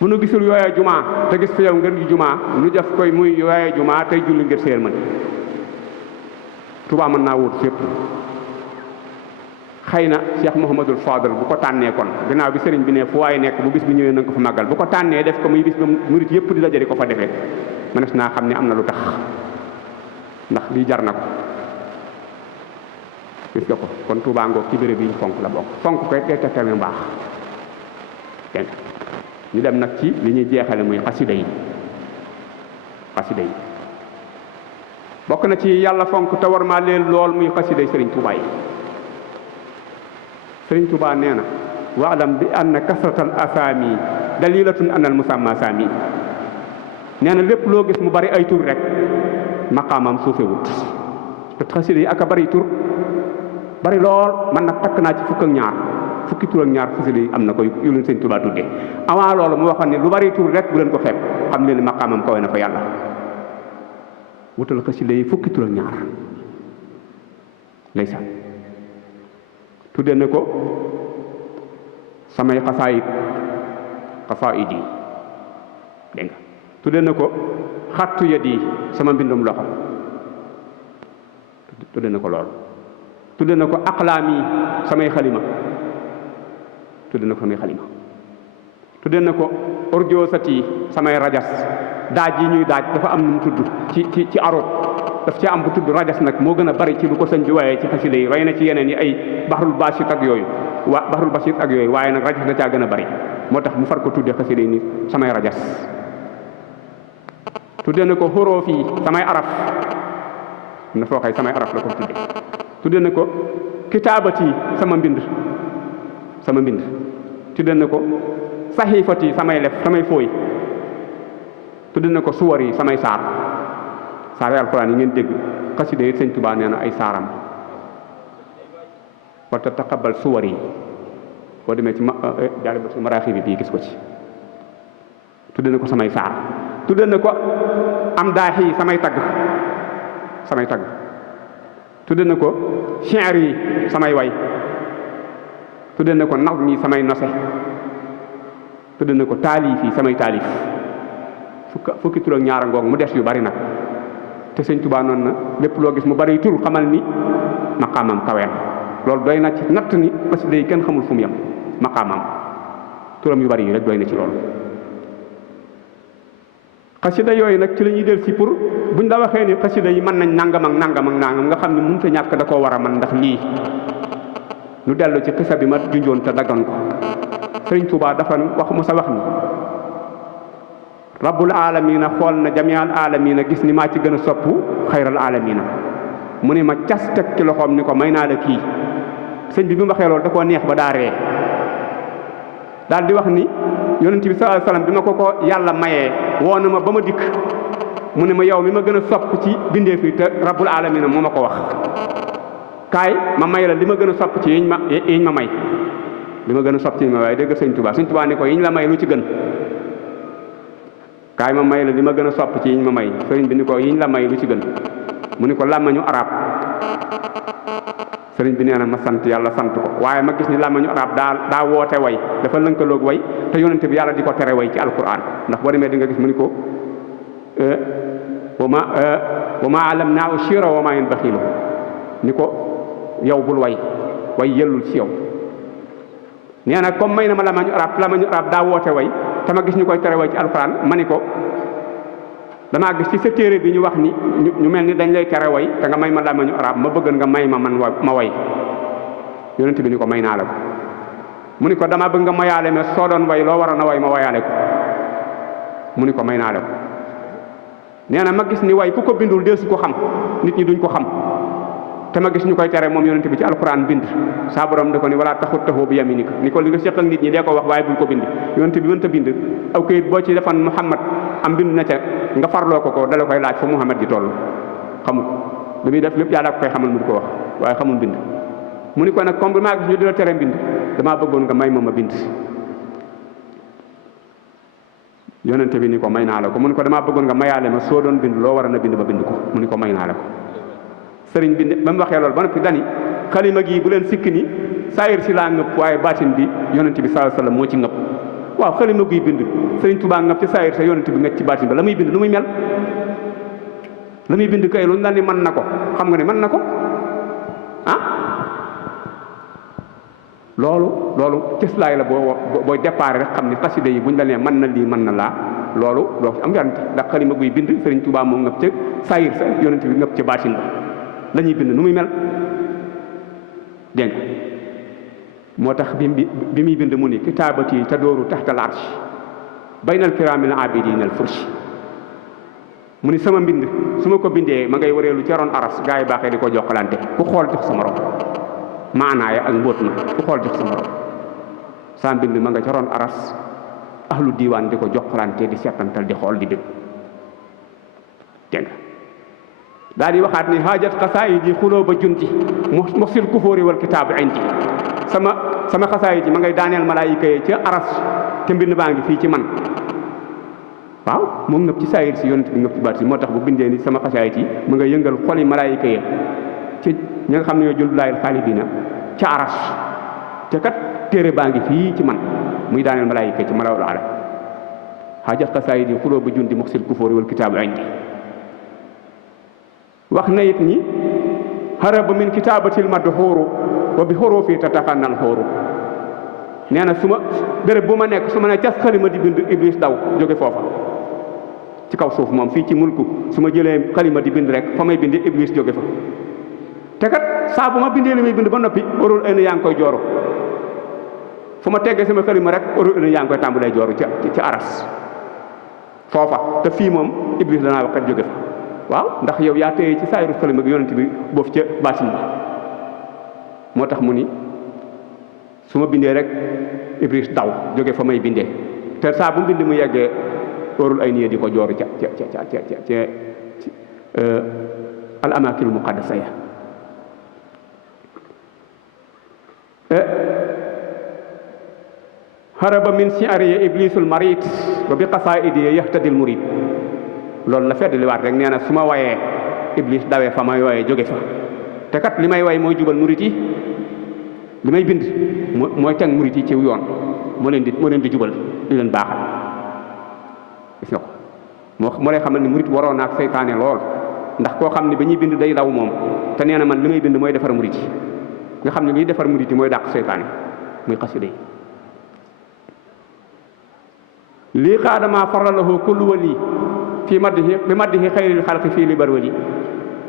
bu nu gisul yooya jumaa te gis fi yow ngir jumaa nu def koy muy yooya jumaa tey julli ngir séer mën Tuubaa mën naa wut fépp xëy na Cheikh Mouhamadul Fadal bu ko tànnee kon ginnaaw bi sëriñ bi ne fu waaye nekk bu bis bi ñëwee na nga ko fa màggal bu ko tànnee def ko muy bis ba murit yëpp di la jëri ko fa defee mënees naa xam ne am na lu tax ndax lii jar na ko gis nga ko kon Touba ngoog ci béréb yi ñu fonk la bokk fonk koy day tegtal mu baax dégg ñu dem nag ci li ñuy jeexale muy xasida yi bokk na ci yàlla fonk te war maa leen lool muy xasida yi sëriñ Touba yi sëriñ Touba nee na waalam bi anna kasratal asaami dalilatun anal musamma saami nee na lépp loo gis mu bari ay tur rek maqaamam suufewut te xasida yi ak a bari tur bari lool man nag takk naa ci fukki tur ak ñaar xasida yi am na ko yu leen sëñ Touba tuddee avant loolu mu waxoon ne lu bari tur rek bu leen ko xeeb xam leen ni maqaamam kawe na fa yàlla wutal xasida yi fukki tur ak ñaar ndeysaan tudde na ko samay xasaayid yi dégg nga tudde na ko xattu yat yi sama mbindum loxo tudde na ko lool tudde na ko aqlaam yi samay xalima tudde na ko tudde na ko orjoosat yi samay rajas daaj yi ñuy daaj dafa am nu mu tudd ci arot daf ci am bu tudd rajas nag moo gën a bari ci lu ko sëñ bi waaye ci xasida yi roy na ci yeneen yi ay baxrul basit ak yooyu waaye nag rajas da caa gën a bari moo tax mu far ko tudde xasida yi ni samay rajas tudde na ko xuroof yi samay araf na foo xay samay araf la ko tudde na ko kitaabat yi sama mbind tudde na ko saxiifat yi samay lef samay fooy tudde na ko suwar yi samay saar alxuraan yi ngeen dégg xasida yi sëñ Tuubaa nee na ay saaram wata taqabal suwar yi boo demee ci Jaalibatul Maraaxib bii gis ko ci tudde na ko samay saar tudde na ko am daax yi samay tagg tudde na ko shi'r yi samay way tudde na ko nazm yi samay nose tudde na ko taalif yi samay taalif fukki tur ak ñaara ngoog mu des yu bari nag te sëñ Tuubaa noonu na lépp loo gis mu bari tur xamal ni maqaamam kaween loolu doy na ci natt ni xasida yi kenn xamul fu mu yem maqaamam turam yu bari yi rek doy na ci loolu xasida yooyu nag ci la ñuy del si pour buñ la waxee ni xasida yi mën nañ nangam nga xam ne mënut a ñàkk da koo war a man ndax lii nu dellu ci xisa bi ma junjoon te daggan ko sëriñ Tuubaa dafa wax mu sa wax ni rabbul alamina xool na jamial alamina gis ni maa ci gën a sopp xayral alamina mu ne ma cas teg ci loxoom ni ko may naa la kii sëñ bi mu waxee loolu da koo neex ba daa ree daal di wax ni yonent bi sallallahu alayhi wasallam bi ma ko yàlla mayee woo na ma ba ma dikk mu ne ma yow mi ma gën a sopp ci bindeef yi te rabbul alamina moo ma ko wax kaay ma may la li ma gën a sopp ci yiñ ma may li ma gën a sopp ci yiñ ma waaye dégg sëñ Tuubaa ni ko yiñ la may lu ci gën kaay ma may la li ma gën a sopp ci yiñ ma may sëriñ bi ni ko yiñ la may lu ci gën mu ni ko làmmañu arab sëriñ bi nee na ma sant yàlla sant ko waaye ma gis ni làmmañu arab daa woote way dafa lënkaloog way te yonente bi yàlla di ko tere way ci alquran ndax boo demee di nga gis mu ni ko wa ma alamnaahu shi'ra wa ma yanbaxilu ni ko yow bul way yellul ci yow nee na comme may na ma làmmañu arab daa woote way te ma gis ñu koy tere way ci alxuraan ma ni ko damaa gis ci sa téere bi ñu wax ni ñu mel ni dañ lay tere way te nga may ma làmmiñu arab ma bëgg nga may ma man ma way yonent bi ni ko may naa la ko mu ni ko dama bëgg nga mayaale ma soo doon way loo waroon a way ma wayaale ko mu ni ko may naa la ko nee na ma gis ni way ku ko bindul deesu ko xam nit ñi duñ ko xam te ma gis ñu koy tere moom yonent bi ci alquran bind saa borom da ko ni wala taxuttahu bi yaminika ni ko li nga séq ak nit ñi dee ko wax waaye bul ko bind yonent bi mënta bind aw kayit boo ci defan Muhammad am bind na ca nga farloo ko dala koy laaj fa Muhammad ji toll xamu ko li muy def lépp yàlla ko koy xamal mu di ko wax waaye xamul bind mu ni ko nag comme bi maa gis ñu di la tere bind damaa bëggoon nga may ma bind yonent bi ni ko may naa la ko mu ni ko damaa bëggoon nga mayaale ma soo doon bind loo war a na bind ma bind ko mu ni ko may naa la ko sëriñ bi ba mu waxee loolu ba noppi dani xalima gi bu leen sikk ni saayir si laa ngëpp waaye baatin bi yonent bi sallallahu alayhi wasallam moo ci ngëpp waaw xalima guy bind sëriñ Tuubaa ngëpp ci saayir sa yonent bi ngëpp ci baatin ba la muy bind lu muy mel la muy bind kay lu ñu ni mën na ko xam nga ne mën na ko ah loolu cëslaay la booy départ rek xam ni xasida yi buñ la nee mën na lii mën na laa loolu doo ci am yarante ndax xalima guy bind Sëriñ Tuubaa moom ngëp ca saayir sa yonent bi ngëp ca baatin ba la ñuy bind nu muy mel dégg nga moo tax bi muy bind mu ni kitaabati tadooru taxtal arsh baynal kiraamil aabidiinal furshi mu ni sama mbind su ma ko bindee ma ngay wareelu ca ron aras gaa yi baaxee di ko jokkalante ku xool jox sa morom maanaaya ak mbóot ma ku xool jox sa morom saa mbind ma nga ca ron aras ahlu diiwaan di ko jokkalante di seetantal di xool di dégg dégg nga daal di waxaat ni haajat xasaayid yi xuloo ba junti moxsil kufóori wal kitaabu indi sama xasaayid yi ma ngay daaneel malaayika yi ca aras te mbind baa ngi fii ci man waaw moom ngëpp ci saayir si yonent bi ngëpp ci baat si moo tax bu bindee ni sama xasaayit yi mu nga yëngal xoli malaayika yi ci ñi nga xam ne ñoo jululaayil xaalidina ca aras te kat téere baa ngi fii ci man muy daaneel malaayika ci malawul ala xaajat xasaayit yi xuloo ba junti moxsil kufóori wal kitaabu indi wax na it ni haraba min kitaabatil madhuuru wa bi xuruufi tataxannal xuuru nee na su ma béréb bu ma nekk su ma ne cas xalima di bind iblis daw jóge foofa ci kaw suuf moom fii ci mulku su ma jëlee xalima di bind rek fa may bind iblis jóge fa te kat saa bu ma bindee li muy bind ba noppi orul ënn yaa ngi koy jooru fu ma teggee sama xalima rek orul ënn yaa ngi koy tàmbalee jooru ci aras foofa te fii moom iblis danaa waxat jóge fa waaw ndax yow yaa téye ci saayiru xalima gi yonent bi boofu ca baatin ba moo tax mu ni su ma bindee rek iblis daw jóge fa may bindee te saa bu mbind mu yeggee óorul ay niye di ko jooru ca al amaakil muqaddasa ya haraba min si'ariya iblisul marid wa bi qasaidi yahtadil murid loolu la fedd liwaat rek nee na su ma wayee iblis dawee fa may wayee jóge fa te kat li may way mooy jubal murid yi li may bind mooy teg murid yi ci yoon moo leen di jubal di leen baaxal gis nga ko moo lay xamal ni murid waroon na ak seytaane lool ndax koo xam ne ba ñuy bind day daw moom te nee na man li may bind mooy defar murid yi nga xam ne liy defar murid yi mooy dàq seytaane muy xasida yi lii xaadama faralahu kullu wali fii bi maddihi xayril xalqi fii Libreville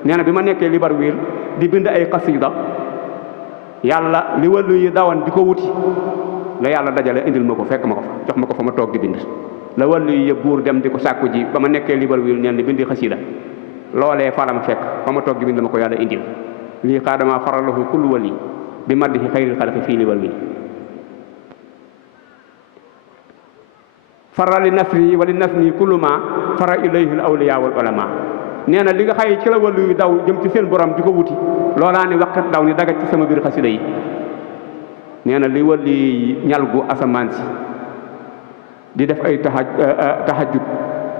nee na bi ma nekkee Libreville di bind ay xasida yàlla li wàllu yi dawan di ko wuti la yàlla dajale indil ma ko fekk ma ko fa jox ma ko fa ma toog di bind la wàllu yi yëpp buur dem di ko sàkku ji ba ma nekkee Libreville neen di bindi xasida loolee fa la ma fekk fa ma toog di bind ma ko yàlla indil lii xaadama faralahu kullu wali bi maddihi xayril xalqi fii Libreville fara li nasri wa li nasmi kullu ma fara ilayhi al awliya wal ulama nee na li nga xay ci la wàllu yu daw jëm ci seen borom di ko wuti loolaa ni waqat daw ni dagat ci sama biir xasida yi nee na li wàlli ñalgu asamaan si di def ay tahajjud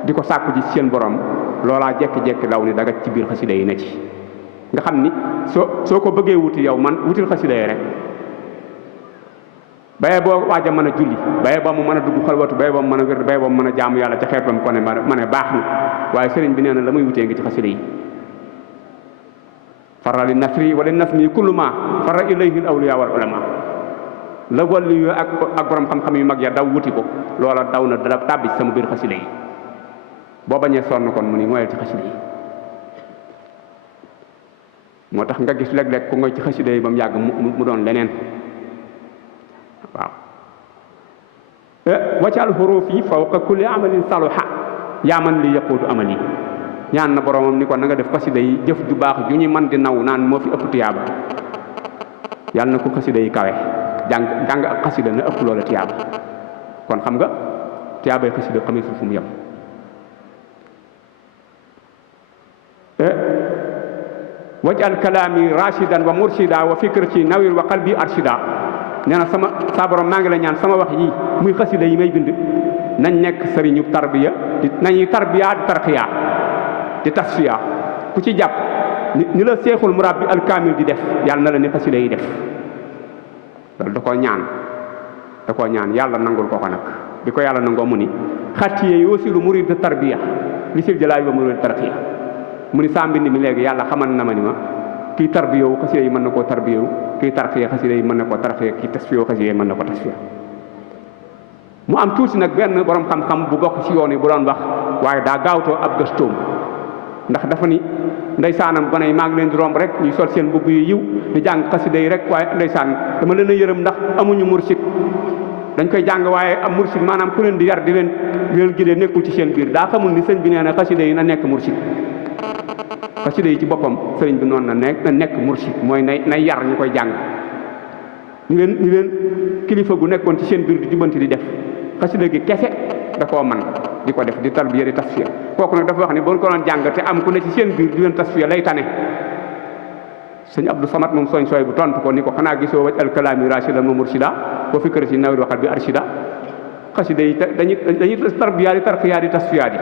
di ko sàkku ji seen borom loolaa jekki-jekki daw ni dagat ci biir xasida yi ne ci nga xam ni soo ko bëggee wuti yow man wutil xasida yi rek baye boo waaja mën a julli baye boo mu mën a dugg xalwatu baye boo mu mën a wér baye boo mu mën a jaamu yàlla ca xeet ba mu ko ne ma ne baax na waaye sëriñ bi nee na la muy wutee ngi ci xasida yi fara li nasri wala nasmi kullu ma fara ilayhi al awliya wal ulama la wàllu yu ak borom xam-xam yu mag ya daw wuti ko loola daw na dara tàbbi ci sama biir xasida yi boo bañee sonn kon mu ni mooyal ci xasida yi moo tax nga gis léeg-léeg ku ngoy ci xasida yi ba mu yàgg mu doon leneen waaw waccal xuruuf yi fawqa kulli amalin saluha yaa man li yaquudu amali ñaan na boromam ni ko na nga def xasida yi jëf ju baax ju ñu man di naw naan moo fi ëpp tiyaaba yàlla na ko xasida yi kawe jàng ak xasida na ëpp loola tiyaaba kon xam nga tiyaabay xasida xamee fu mu yem wajal kalaami rashidan wa murshida wa fikrati nawir wa qalbi arshida nee na saa borom maa ngi la ñaan sama wax yi muy xasida yi may bind nañ nekk sëriñu tarbiya nañuy tarbiya di tarxiya di tasfiya ku ci jàpp ni la seexul murabbi alkaamil di def yàlla na la ni xasida yi def loolu da koo ñaan yàlla nangul ko nag bi ko yàlla nangoo mu ni xattiye yoosilu murid de tarbiya li sil jëlaay ba murid tarxiya mu ni saa mbind mi léegi yàlla xamal na ma ni ma kii tarbiya wu xasida yi mën na koo tarbiya wu kii tarxiya xasida yi mën na ko tarxiya kii tasfiya xasida yi mën na ko tasfiya mu am tuuti nag benn borom xam-xam bu bokk ci yoon yi bu doon wax waaye daa gaawtoo ab gëstoom ndax dafa ni ndeysaanam gone yi maa ngi leen di romb rek ñuy sol seen mbubb yu yiw di jàng xasida yi rek waaye ndeysaan dama leen a yërëm ndax amuñu mursid dañ koy jàng waaye am mursid maanaam ku leen di yar di leen gidee nekkul ci seen biir daa xamul ni sëñ bi nee na xasida yi na nekk mursid xasida yi ci boppam sëriñ bi noonu na nekk mursid mooy nay yar ñu koy jàng ñu leen kilifa gu nekkoon ci seen biir di jubanti di def xasida gi kese da koo man di ko def di tarbiya di tasfiya kooku nag dafa wax ni boo ko doon jàng te am ku ne ci seen biir di leen tasfiya lay tane sëñ Abdou Samad moom sooy bu tontu ko ni ko xanaa gisoo waj alkalaami rachida ma mursida boo fikra si nawir waxat bi arshida xasida yi dañuy tarbiya di tarqiya di tasfiya di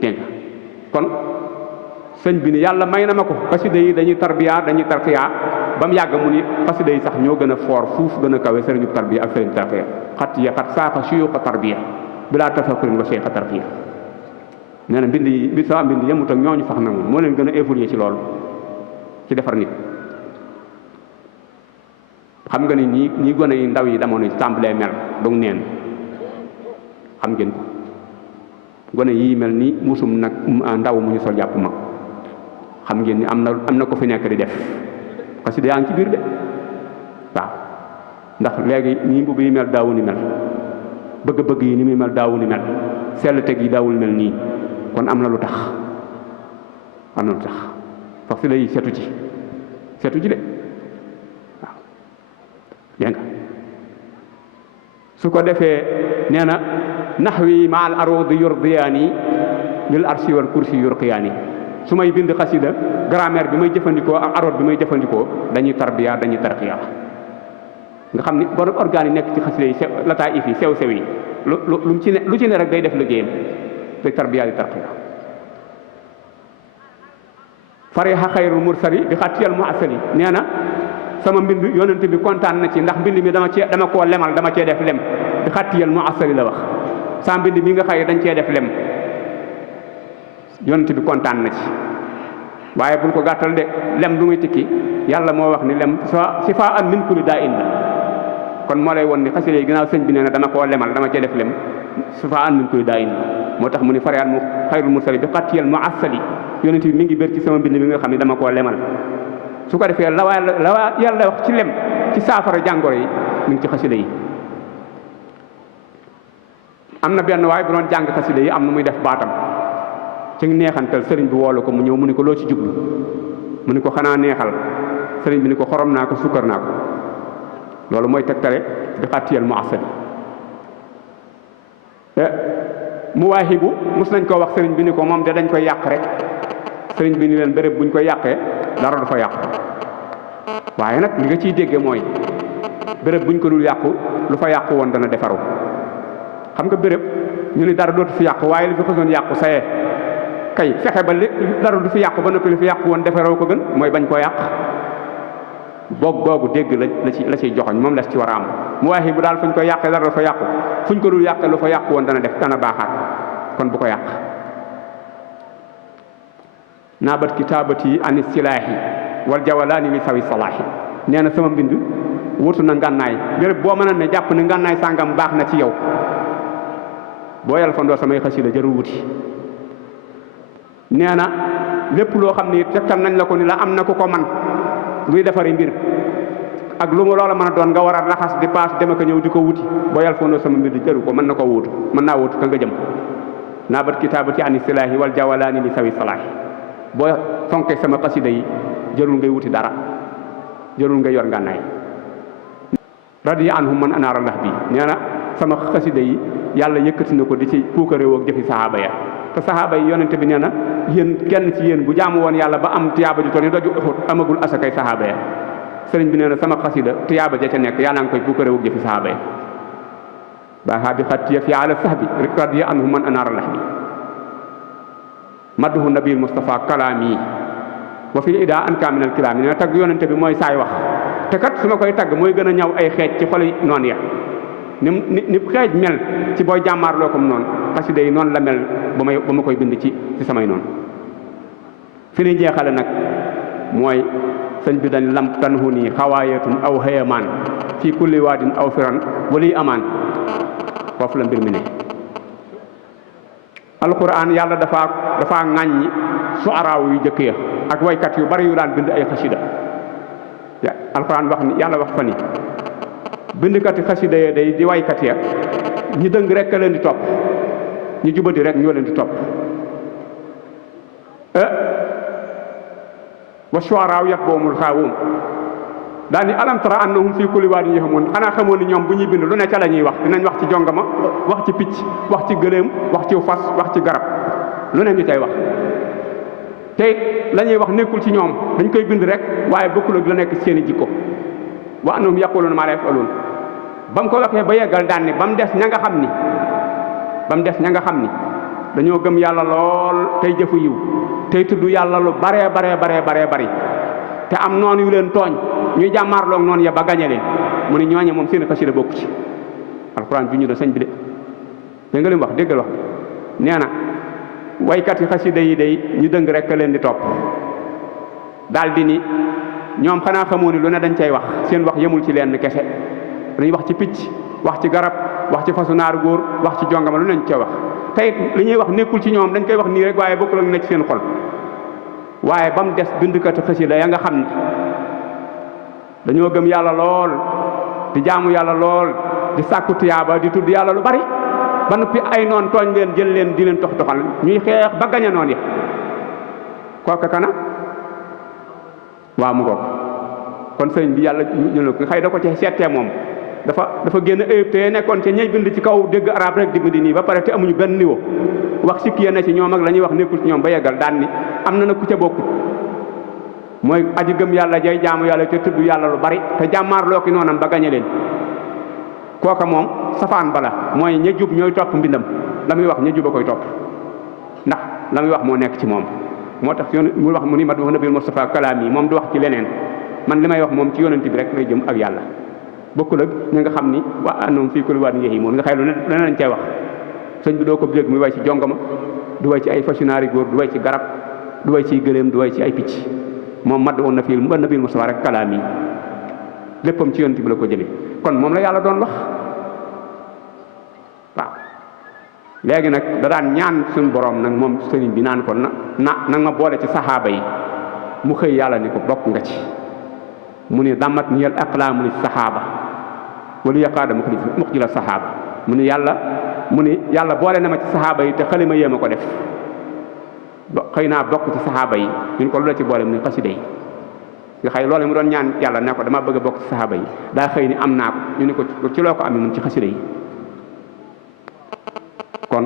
dégg nga kon sëñ bi ni yàlla may na ma ko xasida yi dañuy tarbiya dañuy tarqiya ba mu yàgg mu ni xasida yi sax ñoo gën a foor fuuf gën a kawe sëriñu tarbiya ak sëriñu tarqiya xat saaxa suyuuxa tarbiya bilaa tafakkurin wa seyxa tarqiya nee na mbind sama mbind yemut ak ñooñu sax nangu moo leen gën a évoluer ci loolu ci defar nit xam nga ni ñi gone yi ndaw yi damoon ci tàmbalee mel dong neen xam ngeen ko gone yii mel ni musum nag ndaw mu ñu sol jàpp mag xam ngeen ni am na ko fi nekk di def xasida yaa ngi ci biir de waaw ndax léegi ñii mbubb yi mel daawu ni mel bëgg-bëgg yi ni muy mel daawu ni mel sell teg yi daawul mel nii kon am na lu tax xasida yi setu ci de waaw dégg nga su ko defee nee na naxwi ma al arudi yurdiyaani lil arsi wal kursi yurqiyaani su may bind xasida grammaire bi may jëfandikoo ak arod bi may jëfandikoo dañuy tarbiya dañuy tarqiya nga xam ni borom organe yi nekk ci xasida yi lataa if yi sew yi lu ci ne rek day def liggéeyam day tarbiya di tarqiya fariha xayrul mursali bi xattiyal muasali nee na sama mbind yonent bi kontaan na ci ndax mbind mi dama koo lemal dama cee def lem bi xattiyal muasali la wax sa mbind mi nga xëy dañ cee def lem yonent bi kontaan na ci waaye bul ko gàttal de lem lu muy tikki yàlla moo wax ni lem sifaa an min kulli daa in la kon moo lay won ni xasida yi ginnaaw sëñ bi nee na dama koo lemal dama cee def lem sifaa an min kulli daa in la moo tax mu ni fariyal mu xayrul mursali bi xattiyal muasali yonent bi mi ngi bér ci sama mbind mi nga xam ne dama koo lemal su ko defee la yàlla wax ci lem ci saafara jàngoro yi mi ngi ci xasida yi am na benn waaye bu doon jàng xasida yi am na muy def baatam ci neexantal sëriñ bi woolu ko mu ñëw mu ni ko loo ci jublu mu ni ko xanaa neexal sëriñ bi ni ko xorom naa ko sukkar naa ko loolu mooy tegtale bi xattiyal mu asali mu waahibu mus nañ koo wax sëriñ bi ni ko moom de dañ koy yàq rek sëriñ bi ni leen béréb buñ koy yàqee dara du fa yàqu waaye nag li nga ciy dégge mooy béréb buñ ko dul yàqu lu fa yàqu woon dana defaru xam nga béréb ñu ni dara dootu fi yàqu waaye li fi xasoon yàqu sayee kay fexe ba dara du fi yàqu ba noppi li fi yàqu woon defaroo ko gën mooy bañ koo yàq googu dégg la ciy joxoñ moom la ci war a am mu waaye bu daal fuñ koy yàqee dara du fa yàqu fuñ ko dul yàqee lu fa yàqu woon dana baaxaat kon bu ko yàq naabat kitaabati ani silaahi wal jawalaani li sawi salaahi nee na sama mbind wutu na ngànnaay béréb boo mën a ne jàpp ne ngànnaay sàngam baax na ci yow boo yàlla fandoo samay xasida jarul wuti nee na lépp loo xam ne tegtal nañ la ko ni la am na ku ko man luy defari mbir ak lu mu loola mën a doon nga war a laxas di paas dem ak ñëw di ko wuti boo yàlla fandoo sama mbir jaru ko mën na ko wuutu mën naa wuutu ka nga jëm naabat kitaabati ani silaahi wal jawalaani li sawi salaahi boo fonkee sama xasida yi jarul ngay wuti dara jarul ngay yor ngànnaay radiya anhum man anaara lax bi nee na sama xasida yi yàlla yëkkati na ko di ci puukaréew ak jëfi sahaaba ya te sahaaba yi yonente bi nee na yéen kenn ci yéen bu jaamu woon yàlla ba am tiyaaba ju toll ni doju Uhud amagul asakay sahaaba ya sëriñ bi nee na sama xasida tiyaaba ja ca nekk yàlla nga koy puukaréew ak jëfi sahaaba ya baaxaa bi xattiya fi ala sahbi radiya anhum man anaara lax bi madduhu nabil Mustafa kalaami wa fi ida an kaminal kilaami nee na tagg yonente bi mooy saay wax te kat su ma koy tagg mooy gën a ñaw ay xeej ci xoli noonu ya ni xeej mel ci booy jàmmaarloo comme noonu xasida yi noonu la mel ba ma koy bind ci samay noonu fi ni jeexale nag mooy sëñ bi dañ lam tanhu nii xawaayatun aw hayamaan fii kulli waadin aw firan wali amaan foofu la mbir mi ne alquran yàlla dafa ŋàññi suaraaw yu jëkk ya ak waykat yu bari yu daan bind ay xasida alquran wax ni yàlla wax fa ni bindkati xasida ya day di waykat ya ñi dëng rek leen di topp ñu jubadi rek ñoo leen di topp wa shu'araaw yatba'uhumul ghaawuun daal ni alam tara annahum fii kulli waadin yahimuun xanaa xamoon ni ñoom bu ñuy bind lu ne ca la ñuy wax dinañ wax ci jongama wax ci picc wax ci gëléem wax ci fas wax ci garab lu ne ñu cay wax te la ñuy wax nekkul ci ñoom dañ koy bind rek waaye bokkul ak la nekk ci seen i jikko wa annahum yaquluuna maa laa yaf'aluun ba mu ko waxee ba yeggal daan ni ba mu des ña nga xam ni dañoo gëm yàlla lool tey jëfu yiw tey tudd yàlla lu baree bari te am noonu yu leen tooñ ñuy jàmmaarloog noonu ya ba gañe leen mu ni ñooñe moom seen xasida bokku ci alxuraan ju ñu da sëñ bi de dégg nga li mu wax déggal wax nee na waykat yi xasida yi day ñu dëng rek leen di topp daal di ni ñoom xanaa xamoo ni lu ne dañ cay wax seen wax yemul ci leen kese dañuy wax ci picc wax ci garab wax ci fasu naaru góor wax ci jongama lu nañ ca wax tey li ñuy wax nekkul ci ñoom dañ koy wax nii rek waaye bokkul ak ne ci seen xol waaye ba mu des bindkati xasida ya nga xam ni dañoo gëm yàlla lool di jaamu yàlla lool di sàkku tuyaaba di tudd yàlla lu bari ba noppi ay noon tooñ leen jël leen di leen toxal ñuy xeex ba gañe noon ya kooka kana waaw mu ngoog kon sëñ bi yàlla ñu ko xëy da ko ci seetee moom dafa génn ayib te nekkoon ca ñay bind ci kaw dégg arab rek di bind nii ba pare te amuñu benn niveau wax sikki ya ne ci ñoom ak la ñuy wax nekkul ci ñoom ba yeggal daan ni am na ku ca bokkut mooy aji gëm yàlla jay jaamu yàlla te tudd yàlla lu bari te jàmmaarloo ki noonam ba gañe leen kooka moom safaan bala mooy ña jub ñooy topp mbindam la muy wax ña jub a koy topp ndax la muy wax moo nekk ci moom moo tax mu wax mu ni ma du nabil Mustafa kalaam yi moom du wax ci leneen man li may wax moom ci yonent bi rek lay jëm ak yàlla bokkul ak ñi nga xam ni waa annahum fii kulli waadin yahimuun nga xëy lu ne lañ cay wax sëñ bi doo ko dégg muy way ci jongama du way ci ay fasinaari góor du way ci garab du way ci gëléem du way ci ay picc moom madd woon na fii ba nabil Mustafa rek kalaam yi léppam ci yonent bi la ko jëlee kon moom la yàlla doon wax waaw léegi nag da daan ñaan suñu borom nag moom sëriñ bi naan ko nag ma boole ci saxaaba yi mu xëy yàlla ni ko bokk nga ci mu ni damat niyal aqlaamu li saxaaba wala yaqaada muxjila saxaaba mu ni yàlla boole na ma ci saxaaba yi te xalima yéema ko def xëy naa bokk ci saxaaba yi ñun ko lu la ci boole mu ni xasida yi nga xëy loolu mu doon ñaan yàlla ne ko dama bëgg a bokk ci saxaaba yi daa xëy ni am naa ko ñu ni ko ci loo ko amee mun ci xasida yi kon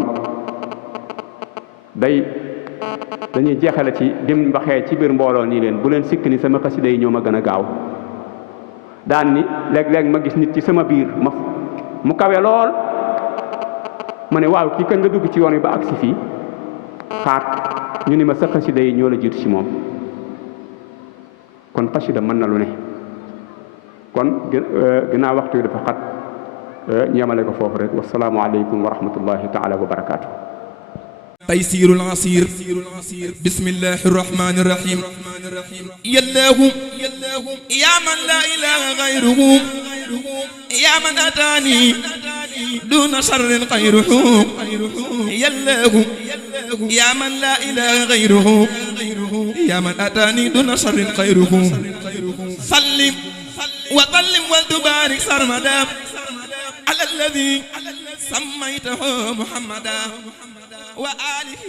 dañuy jeexale ci dim waxee ci biir mbooloo nii leen bu leen sikk ni sama xasida yi ñoo ma gën a gaaw daan ni léeg-léeg ma gis nit ci sama biir mu kawe lool ma ne waaw kii kañ nga dugg ci yoon wi ba agsi fii xaar ñu ni ma sa xasida yi ñoo la jiitu ci moom kon xasida mën na lu ne kon ginnaaw waxtu yi dafa xat ñu yemale ko foofu rek wasalaamu aleykum wa rahmatullahi taala wa barakaatu. تيسير العسير بسم الله الرحمن الرحيم يا الله يا من لا إله غيره يا من أتاني دون شر غيره يا الله يا من لا إله غيره يا من أتاني دون شر غيره سلم وسلم وتبارك سرمدا على الذي سميته محمدا وآله